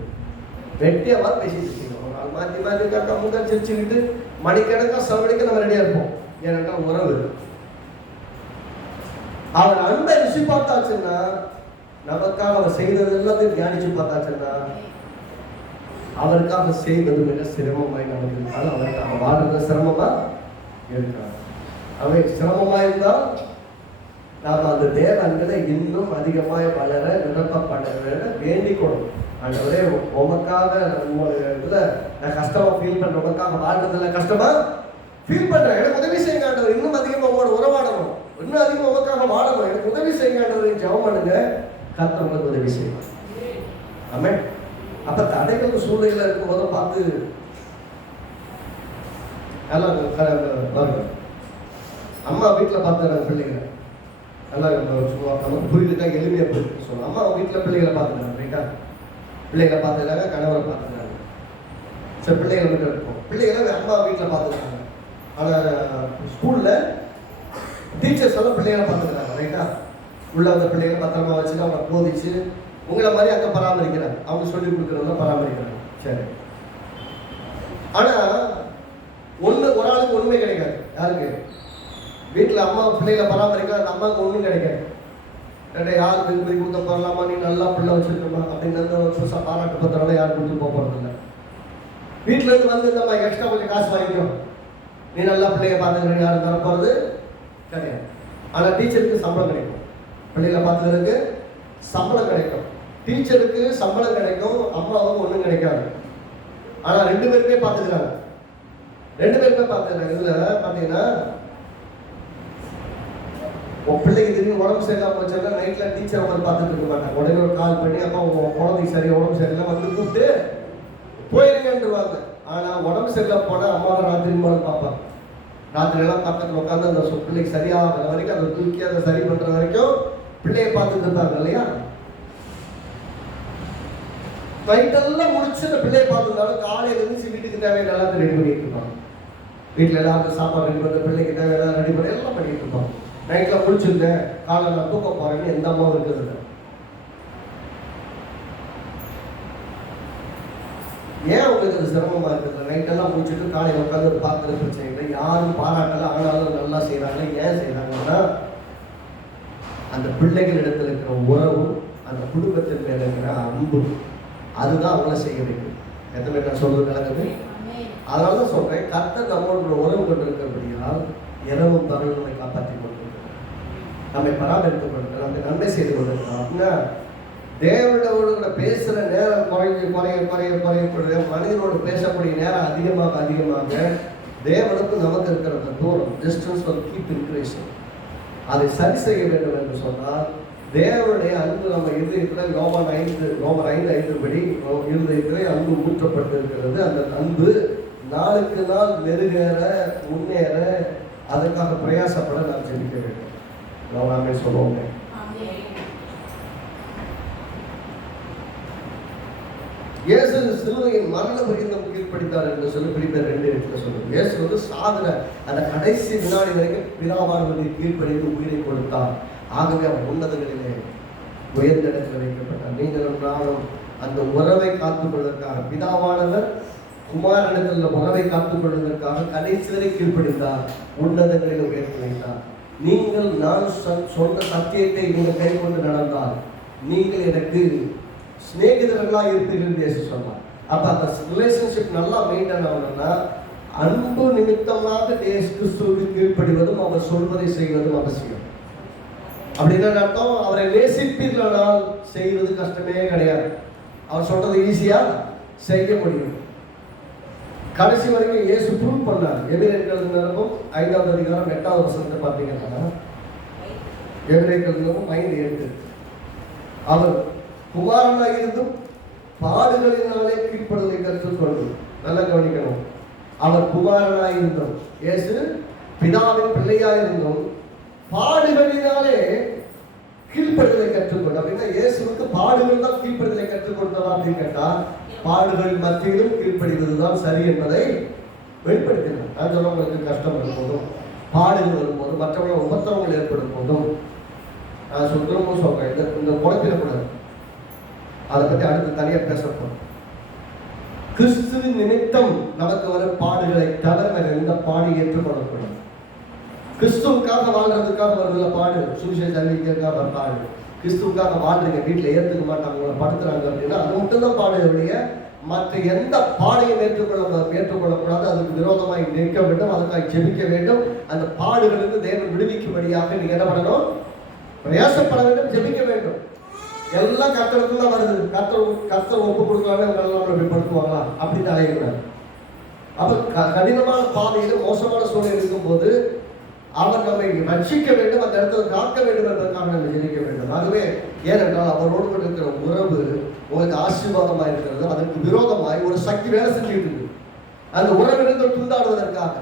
வெட்டியவா பேசிட்டு இருக்கீங்க. ஒரு நாள் மாற்றி மாற்றி கரெக்டாக முன்னாடி சிரிச்சுக்கிட்டு மணிக்கணக்கா செலவழிக்க நம்ம ரெடியா இருப்போம். ஏனென்றால் உறவு. அவர் அன்பை ருசி பார்த்தாச்சுன்னா, நமக்காக அவர் செய்தது எல்லாத்தையும் தியானிச்சு பார்த்தாச்சுன்னா, அவருக்காக செய்வது மிக சிரமமாய் நமக்கு இருந்தால் அவருக்காக வாழ்றது சிரமமா இருக்காது. அவை சிரமமா இருந்தால் நாம் அந்த தேவன்களை இன்னும் அதிகமாய் வளர நிரப்பப்பட வேண்டிக் கொள்ளும். ஆண்டவரே, உமக்காக இதுல நான் கஷ்டமா ஃபீல் பண்றேன், உமக்காக வாழ்றதுல கஷ்டமா ஃபீல் பண்றேன், எனக்கு உதவி செய்யுங்க ஆண்டவர், இன்னும் அதிகமா உங்களோட உறவாடணும், இன்னும் அதிகமாக உமக்காக வாழணும், எனக்கு உதவி செய்யுங்க ஆண்டவரை ஜெபம் பண்ணுங்க, கர்த்தர் உங்களுக்கு உதவி செய்வார். ஆமென். அப்ப தடைகள் சூழ்நிலையில இருக்கும் போதும் பார்த்து எல்லாம் பாருங்க. அம்மா வீட்டுல பார்த்து பிள்ளைங்க எல்லாம் சும்மா நமக்கு புரியுதுக்காக எளிமையா போயிட்டு சொல்லுவோம். அம்மா வீட்டுல பிள்ளைகளை பார்த்துக்கிறாங்க, ரைட்டா? பிள்ளைகளை பார்த்துக்கிறாங்க, கணவரை பார்த்துக்கிறாங்க. சரி, பிள்ளைகளை மட்டும் இருக்கும். பிள்ளைகளை அம்மா வீட்டுல பார்த்துக்கிறாங்க. ஆனா ஸ்கூல்ல டீச்சர்ஸ் எல்லாம் பிள்ளைகளை பார்த்துக்கிறாங்க, ரைட்டா? உள்ள அந்த பிள்ளைகளை பத்திரமா வச்சுட்டு அவங்க போதிச்சு உங்களை மாதிரி அங்கே பராமரிக்கிறாங்க, அவங்க சொல்லி கொடுக்குறதெல்லாம் பராமரிக்கிறாங்க. சரி, ஆனா ஒரு ஆளுக்கு ஒண்ணுமே கிடைக்காது. யாருக்கு? வீட்டுல அம்மா பிள்ளைகளை பராமரிக்க அந்த அம்மாவுக்கு ஒண்ணும் கிடைக்காது. யாருக்கு போய் கொடுக்க போறலாமா, நீ நல்லா பிள்ளை வச்சிருக்கோமா அப்படின்னு புதுசா பாராட்டு பத்திரம் யாரும் கொடுத்து போக போறது இல்லை. வீட்டுல இருந்து வந்து இந்த மாதிரி எக்ஸ்ட்ரா கொஞ்சம் காசு வாங்கிக்கும், நீ நல்லா பிள்ளைங்க பார்த்துக்கிற யாரும் தர போறது கிடையாது. ஆனா டீச்சருக்கு சம்பளம் கிடைக்கும், பிள்ளைகளை பார்த்துக்கிறதுக்கு சம்பளம் கிடைக்கும். டீச்சருக்கு சம்பளம் கிடைக்கும், அம்மாவுக்கு ஒண்ணும் கிடைக்காது. ஆனா 2 பேருமே பார்த்துக்கிறாங்க, 2 பேருமே பார்த்துக்கிறாங்க. இதுல பாத்தீங்கன்னா உன் பிள்ளைக்கு திடீர்னு உடம்பு சரியில்லாம போச்சுன்னா நைட்ல டீச்சர் வந்து பார்த்துட்டு இருக்க மாட்டாங்க. உடனே ஒரு கால் பண்ணி அப்பா உன் குழந்தைக்கு சரியா உடம்பு சரியில்லை வந்து கூப்பிட்டு போயிருங்கன்றுவாங்க. ஆனா உடம்பு சரியில்லாம போனா அம்மாவை ராத்திரி மேலே பார்ப்பாங்க. ராத்திரி எல்லாம் பக்கத்துல உட்காந்து அந்த பிள்ளைக்கு சரியாகிற வரைக்கும் அதை தூக்கி அதை சரி பண்ற வரைக்கும் பிள்ளைய பார்த்துட்டு இருந்தாங்க இல்லையா? நைட்டெல்லாம் முடிச்சு அந்த பிள்ளைய பார்த்துருந்தாலும் காலையில இருந்து வீட்டுக்கு தேவையான எல்லாத்தையும் ரெடி பண்ணிட்டு இருப்பாங்க. வீட்டுல எல்லாருக்கும் சாப்பாடு ரெடி பண்ண, பிள்ளைக்கு தேவையான ரெடி பண்ண எல்லாம் பண்ணிட்டு இருப்பாங்க. நைட்ல முடிச்சிருந்தேன், காலை நான் தூக்க போறேன்னு எந்த அம்மாவும் இருக்கிறது. ஏன் உங்களுக்கு அது சிரமமா இருக்குது? நைட்டெல்லாம் முடிச்சுட்டு காலையில் உட்காந்து பார்க்கறது பிரச்சனை இல்லை, யாரும் பாராட்டல, ஆனாலும் நல்லா செய்யறாங்க. ஏன் செய்யறாங்கன்னா அந்த பிள்ளைகள் இடத்துல இருக்கிற உறவும் அந்த குடும்பத்தின் மேல இருக்கிற அன்பு, அதுதான் அவங்கள செய்ய வைக்கும். எத்தனை பேர் நான் சொல்றது நடக்குது? அதனால தான் சொல்றேன், கர்த்தர் நம்மளோட உறவு கொண்டிருக்கிறபடியால் இரவும் பகலும் நம்மை காப்பாற்றி கொண்டிருக்கிறார், நம்மை பராமரித்துக் கொண்டிருக்கிறார், நம்மை நன்மை செய்து கொண்டிருக்கிறார். அப்படின்னா தேவனோட பேசுற நேரம் குறைய மனிதனோடு பேசக்கூடிய நேரம் அதிகமாக தேவனுக்கு நமக்கு இருக்கிற அந்த தூரம், டிஸ்டன்ஸ் will keep increasing. அதை சரி செய்ய வேண்டும் என்று சொன்னால் தேவனுடைய அன்பு நம்ம இருதயத்தில் ரோமர் 5:5 படி இருதயத்திலே அன்பு ஊற்றப்பட்டிருக்கிறது. அந்த அன்பு நாளுக்கு நாள் மெருகேற முன்னேற அதற்காக பிரயாசப்பட நாம் ஜெபிக்க வேண்டும். நாமே சொல்லுவோமே. இயேசு சிலுவையின் மரண பரியந்தம் கீழ்ப்படித்தார் என்று சொல்லி பிலிப்பியர் 2:8 சொல்லுது. இயேசு வந்து சாதன அந்த கடைசி வினாடி வரைக்கும் பிதாவானவருக்கு கீழ்ப்படிந்து உயிரை கொடுத்தார். ஆகவே அவர் உன்னதங்களிலே உயர்ந்த இடத்தில் வைக்கப்பட்டார். நீங்களும் நானும் அந்த உறவை காத்துக் கொள்வதற்காக பிதாவானவர் குமாரனிடத்தில் உறவை காத்துக் கொள்வதற்காக கடைசி வரை கீழ்ப்படித்தார், உன்னதங்களில் உயர்த்தி வைத்தார். நீங்கள் நான் சொன்ன சத்தியத்தை நீங்கள் கை கொண்டு நடந்தால் நீங்கள் எனக்கு சிநேகிதர்களாக இருப்பீர்கள் என்று சொன்னார். அப்ப அந்த ரிலேஷன்ஷிப் நல்லா மெயின்டைன் ஆகணும்னா அன்பு நிமித்தமாக இயேசு கிறிஸ்துவுக்கு கீழ்ப்படிவதும் அவர் சொல்வதை செய்வதும் அவசியம். அப்படின்னா அர்த்தம், அவரை நேசிப்பீர்களானால் செய்வது கஷ்டமே கிடையாது. அவர் சொல்றது ஈஸியா செய்ய முடியும். கடைசி வரைக்கும் இயேசு ப்ரூவ் பண்ணார். எபிரேயர்கள் 5வது அதிகாரம் 8வது வசனத்தை பார்த்தீங்கன்னா, எபிரேயர்கள் 5:8 அவர் குமாரனாக இருந்தும் பாடுகளினாலே கீழ்ப்படுவதை கற்றுக்கொண்டு, நல்லா கவனிக்கணும், அவர் குமாரனாக இருந்தும் இயேசு பிதாவின் பிள்ளையாக இருந்தும் பாடுகளினாலே கீழ்ப்படுவதை கற்றுக்கொண்டு. அப்படின்னா இயேசுக்கு பாடுகள் தான் கீழ்ப்படுவதை கற்றுக்கொண்டதா அப்படின்னு கேட்டா, பாடுகள் மத்தியிலும் கீழ்ப்படிவதுதான் சரி என்பதை வெளிப்படுத்தினார். நான் சொல்றவங்களுக்கு கஷ்டம் வரும்போதும், பாடுகள் வரும்போதும், மற்றவர்கள் உபத்திரவங்கள் ஏற்படும் போதும் நான் சொல்றேன், இந்த குழப்பிடக்கூடாது. அதை பற்றி அடுத்து தனியாக பேசப்போம். கிறிஸ்துவின் நிமித்தம் நமக்கு வரும் பாடுகளை தவிர வேற எந்த பாடு ஏற்றுக்கொள்ளக்கூடாது. கிறிஸ்துவுக்காக வாழ்றதுக்காக வருகிற பாடு, சுவிசேஷ அறிவிக்கிறதுக்காக பாடு, கிறிஸ்துவுக்காக வாழ்றீங்க, வீட்டில் ஏற்றுக்க மாட்டாங்க, உங்களை படுத்துறாங்க அப்படின்னா அது மட்டும்தான் பாடுடைய மற்ற எந்த பாடையும் ஏற்றுக்கொள்ளக்கூடாது. அதுக்கு விரோதமாக நிற்க வேண்டும், அதுக்காக ஜெபிக்க வேண்டும். அந்த பாடுகளுக்கு தேவன் விடுவிக்கும்படியாக நீங்க என்ன பண்ணணும்? பிரயாசப்பட வேண்டும், ஜெபிக்க வேண்டும். எல்லாம் கர்த்தருக்கு தான் வருது. கர்த்தர் ஒப்பு கொடுக்கலான்னு நம்மளை படுத்துவாங்களா? அப்படி தான் அலையக்கூடாது. அப்ப கடினமான பாதையில மோசமான சூழ்நிலை இருக்கும் போது அவர் நம்மை ரட்சிக்க வேண்டும், அந்த இடத்துல காக்க வேண்டும் என்பதற்காக நம்ம ஜெபிக்க வேண்டும். ஆகவே ஏனென்றால் அவரோடு இருக்கிற உறவு உங்களுக்கு ஆசீர்வாதமாக இருக்கிறது. அதற்கு விரோதமாய் ஒரு சக்தி வேலை செஞ்சுட்டு இருக்கு. அந்த உறவிலிருந்து துண்டாடுவதற்காக,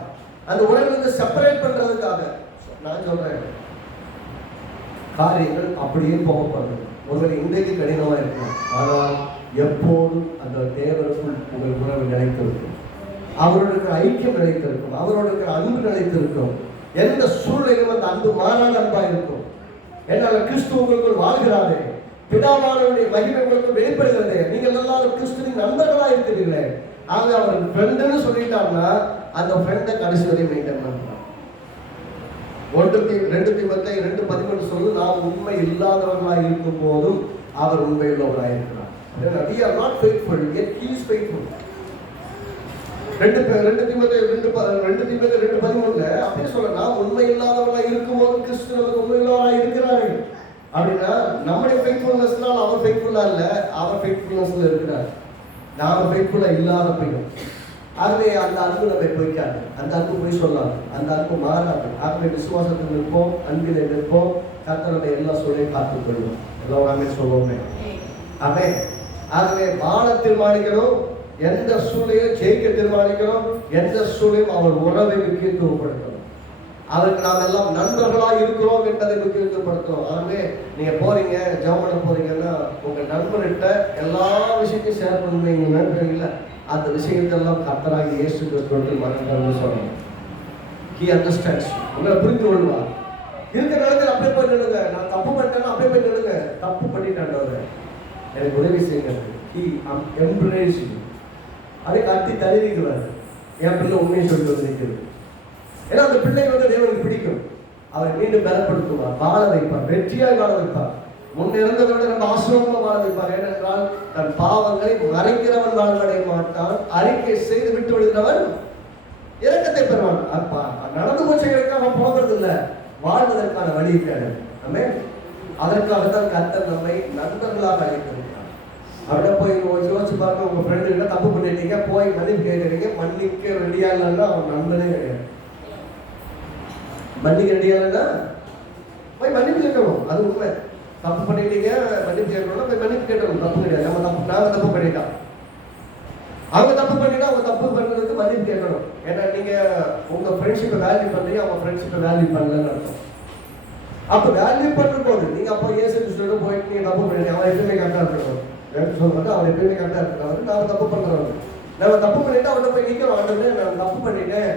அந்த உறவிலிருந்து செப்பரேட் பண்றதுக்காக நான் சொல்றேன், காரியங்கள் அப்படியே போகப்படுது. ஒருவேளை இன்றைக்கு கடினமாக இருக்கலாம், ஆனால் எப்போதும் அந்த தேவனுக்குள் உங்கள் உறவு நிலைத்திருக்கும், அவரோடு இருக்கிற ஐக்கியம் நிலைத்திருக்கும், அவரோடு இருக்கிற அன்பு நிலைத்திருக்கும். எந்த சூழ்நிலையும் அந்த அன்பு மாறாத அன்பாக இருக்கும். என்னால் கிறிஸ்து உங்களுக்குள் வாழ்கிறாரே, பிதாவானவருடைய மகிமை உங்களுக்கு வெளிப்படுகிறதே, நீங்கள் எல்லாரும் கிறிஸ்துவின் நண்பர்களாக இருக்கிறீர்களே. ஆக அவர் ஃப்ரெண்டுன்னு சொல்லிட்டாருன்னா அந்த ஃப்ரெண்டை கடைசி வரை மெயின்டைன் பண்ணலாம். 2 தீமோத்தேயு 2:13 சொல்லு, நாம் உண்மை இல்லாதவர்களாக இருக்கும் போதும் அவர் உண்மை உள்ளவராக இருக்கிறார். We are not faithful, yet he is faithful. 2 தீமோத்தேயு 2:13 அப்படியே சொல்ல, நாம் உண்மை இல்லாதவர்களாக இருக்கும் போது கிறிஸ்து நமக்கு உண்மை உள்ளவராக இருக்கிறாரு. அப்படின்னா நம்முடைய ஃபெய்த்ஃபுல்னஸ்னால அவர் ஃபெய்த்ஃபுல்லா இல்ல, அவர் ஃபெய்த்ஃபுல்னஸ்ல இருக்கிறார், நாம ஃபெய்த்ஃபுல்லா இல்லாதப்பையும். ஆகவே அந்த அன்பு நம்மை பொய்க்காது, அந்த அன்பு பொய் சொல்லாது, அந்த அன்பு மாறாது. ஆகவே விசுவாசத்தில் நிற்போம், அன்பில் நிற்போம், கர்த்தருடைய எல்லா சூழலையும் பார்த்துக் கொள்வோம். எல்லாமே சொல்லுவோமே ஆமே. ஆகவே வாழ தீர்மானிக்கணும், எந்த சூழலையும் ஜெயிக்க தீர்மானிக்கணும், எந்த சூழலையும் அவர் உறவை முக்கியத்துவப்படுத்தணும். அதற்கு நாம் எல்லாம் நண்பர்களாக இருக்கிறோம் என்பதை முக்கியத்துவப்படுத்தணும். ஆகவே நீங்க போறீங்க, ஜெபம் பண்ண போறீங்கன்னா உங்க நண்பர்கிட்ட எல்லா விஷயத்தையும் ஷேர் பண்ணுவீங்க. அந்த விஷயத்தெல்லாம் கர்த்தராகிய இயேசு கிறிஸ்துவுக்கு மறந்துன்னு சொல்லணும். He understands. உங்களை புரிந்து கொள்வார். இருக்கிற நேரத்தில் அப்படியே போய் நிடுங்க, நான் தப்பு பண்ணிட்டேன்னா அப்படியே போய் நிடுங்க, தப்பு பண்ணிட்டாண்டவர் எனக்கு உதவி செய்யுங்க. He embraces you. அதை கட்டி தழுவிக்கிறார். என் பிள்ளை உண்மையை சொல்லி வந்து நிற்கிறது. ஏன்னா அந்த பிள்ளை வந்து தேவனுக்கு பிடிக்கும். அவரை மீண்டும் பலப்படுத்துவார், வாழ வைப்பார், வெற்றியாய் வாழ வைப்பார். முன் இருந்ததை விட நம்ம ஆசிரமமா வாழ வைப்பார். ஏனென்றால் தன் பாவங்களை மறைக்கிறவன் வாழ்வடைய மாட்டான், அறிக்கை செய்து விட்டு விடுகிறவன் இரக்கத்தை பெறுவான். அப்பா நடந்து போச்சைகளுக்காக போகிறது இல்லை, வாழ்வதற்கான வழி இருக்காது. அதற்காகத்தான் கர்த்தர் நம்மை நண்பர்களாக அழைத்திருக்கிறார். அவட போய் யோசிச்சு பாருங்க, உங்க ஃப்ரெண்டு கிட்ட தப்பு பண்ணிட்டீங்க, போய் மன்னிப்பு கேட்கறீங்க, மன்னிக்க ரெடியா இல்லைன்னா அவன் நண்பனே கிடையாது. மன்னிக்க ரெடியா இல்லைன்னா போய் மன்னிப்பு கேட்கணும், அது உண்மை. தப்பு பண்ணிட்டீங்க, மன்னிப்பு கேட்கணும்னா போய் மன்னிப்பு கேட்கணும், தப்பு கிடையாது. நாங்க தப்பு பண்ணிட்டோம், அவங்க தப்பு பண்ணிட்டா அவங்க தப்பு பண்றதுக்கு மன்னிப்பு கேட்கணும். ஏன்னா நீங்க உங்க ஃப்ரெண்ட்ஷிப்பை வேல்யூ பண்றீங்க, அவங்க ஃப்ரெண்ட்ஷிப்பை வேல்யூ பண்ணலன்னு அர்த்தம். அப்ப வேல்யூ பண்ணும் போது நீங்க அப்போ இயேசு கிறிஸ்துவோட போயிட்டு நீங்க தப்பு பண்ணிட்டீங்க, அவன் எப்பயுமே கரெக்டா இருக்கணும் சொல்றது, அவன் எப்பயுமே கரெக்டா இருக்கிறவங்க நாம தப்பு பண்றவங்க. நம்ம தப்பு பண்ணிட்டு அவன்கிட்ட போய் நிற்கிறோம், ஆண்டவரே நான் தப்பு பண்ணிட்டேன்,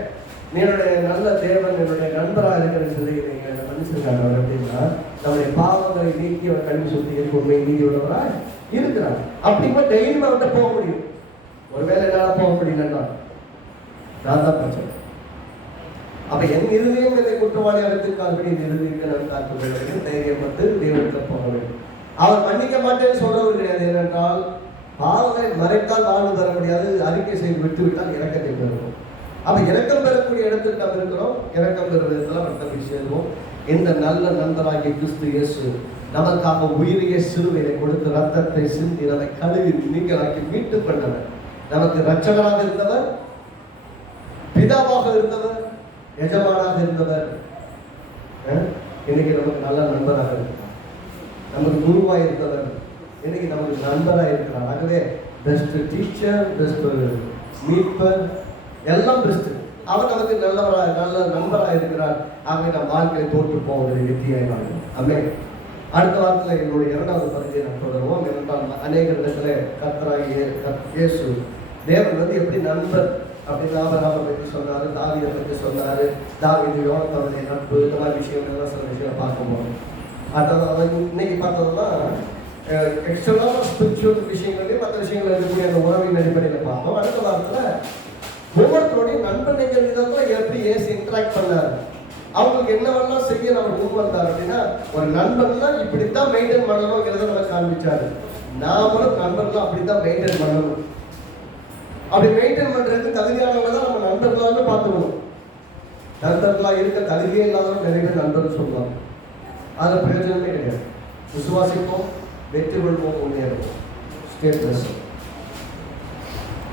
நீ என்னுடைய நல்ல தேவன், என்னுடைய நண்பராக இருக்கிறேன்னு சொல்லி நீங்க மன்னிச்சிருக்காங்க அப்படின்னா நம்முடைய பாவங்களை நீக்கி அவர் கல்வி சுத்தி உண்மை நீதியுள்ளவரா இருக்கிறார். அப்படின்னா டெய்லி அவன்கிட்ட போக முடியும். ஒருவேளை என்னால போக முடியலன்னா நான் தான் பிரச்சனை. அப்ப என் இறுதியும் என்னை குற்றவாளியாக வைத்திருக்கார்கள், என் இறுதிக்கு நான் காத்துக்கொள்ள தைரியப்பட்டு தேவனுக்கு போக வேண்டும். அவர் மன்னிக்க மாட்டேன்னு சொல்றவர் கிடையாது. ஏனென்றால் பாவங்களை மறைத்தால் வாழ்வு தர முடியாது, அறிக்கை செய்து விட்டு விட்டால் இறக்கத்தை பெறுவோம். அப்ப இறக்கம் பெறக்கூடிய இடத்துக்கு நாம் இருக்கிறோம். இறக்கம் பெறுவதற்கெல்லாம் மற்ற சேர்வோம். இந்த நல்ல நண்பராகிய கிறிஸ்து இயேசு நமக்காக உயிரிய சிலுவையை கொடுத்து ரத்தத்தை சிந்தி நம்மை கழுவி நீங்களாக்கி மீட்டு கொண்டவர், நமக்கு ரட்சகராக இருந்தவர், பிதாவாக இருந்தவர், எஜமானாக இருந்தவர், இன்னைக்கு நமக்கு நல்ல நண்பராக இருக்கிறார். நமக்கு குருவாக இருந்தவர் இன்னைக்கு நமக்கு நண்பராக இருக்கிறார். ஆகவே பெஸ்ட் டீச்சர், பெஸ்ட் மீட்பர், எல்லாம் பெஸ்ட். அவர் நமக்கு நல்ல நண்பராக இருக்கிறார். ஆகவே நம் வாழ்க்கையை தோற்று போவதை வெற்றியாய் வாழும். ஆமே. அடுத்த வாரத்தில் என்னுடைய 2வது பகுதியை நாம் தொடருவோம். என்றால் அநேக இடத்துல கர்த்தராகிய இயேசு தேவன் எப்படி நண்பர் அப்படின்னு ஆபிரகாமை பற்றி சொன்னாரு, தாவீதை பற்றி சொன்னாரு, தாவீது யோனத்தானுடைய நட்பு, இந்த மாதிரி விஷயங்கள்லாம் சில விஷயம் பார்க்க போறோம். அதாவது இன்னைக்கு பார்த்தோம்னா எக்ஸ்ட்ரலான ஸ்பிரிச்சுவல் விஷயங்களையும் மற்ற விஷயங்கள் இருக்கக்கூடிய அந்த உறவின் அடிப்படையில் பார்த்தோம். அடுத்த வாரத்தில் ஒவ்வொருத்தருடைய நண்பனைகள் விதத்தில் எப்படி ஏசு இன்டராக்ட் பண்ணாரு, அவங்களுக்கு என்னவெல்லாம் செய்ய நம்ம முன் வந்தார் அப்படின்னா, ஒரு நண்பன்னா இப்படித்தான் மெயின்டைன் பண்ணணுங்கிறத நம்ம காண்பிச்சாரு. நாமளும் நண்பர்களும் அப்படித்தான் மெயின்டைன் பண்ணணும். அப்படி மெயின்டைன் பண்றதுக்கு தகுதியானவங்க தான் நம்ம நண்பர்களாக பார்த்துக்கணும். நண்பர்களா இருக்க தகுதியே இல்லாதவங்க நிறைய பேர் நண்பர்கள் சொல்லுவாங்க, அதில் பிரயோஜனமே கிடையாது. விசுவாசிப்போம், வெற்றி கொள்வோம், முன்னேறுவோம். ஸ்டேட்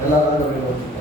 எல்லாரும்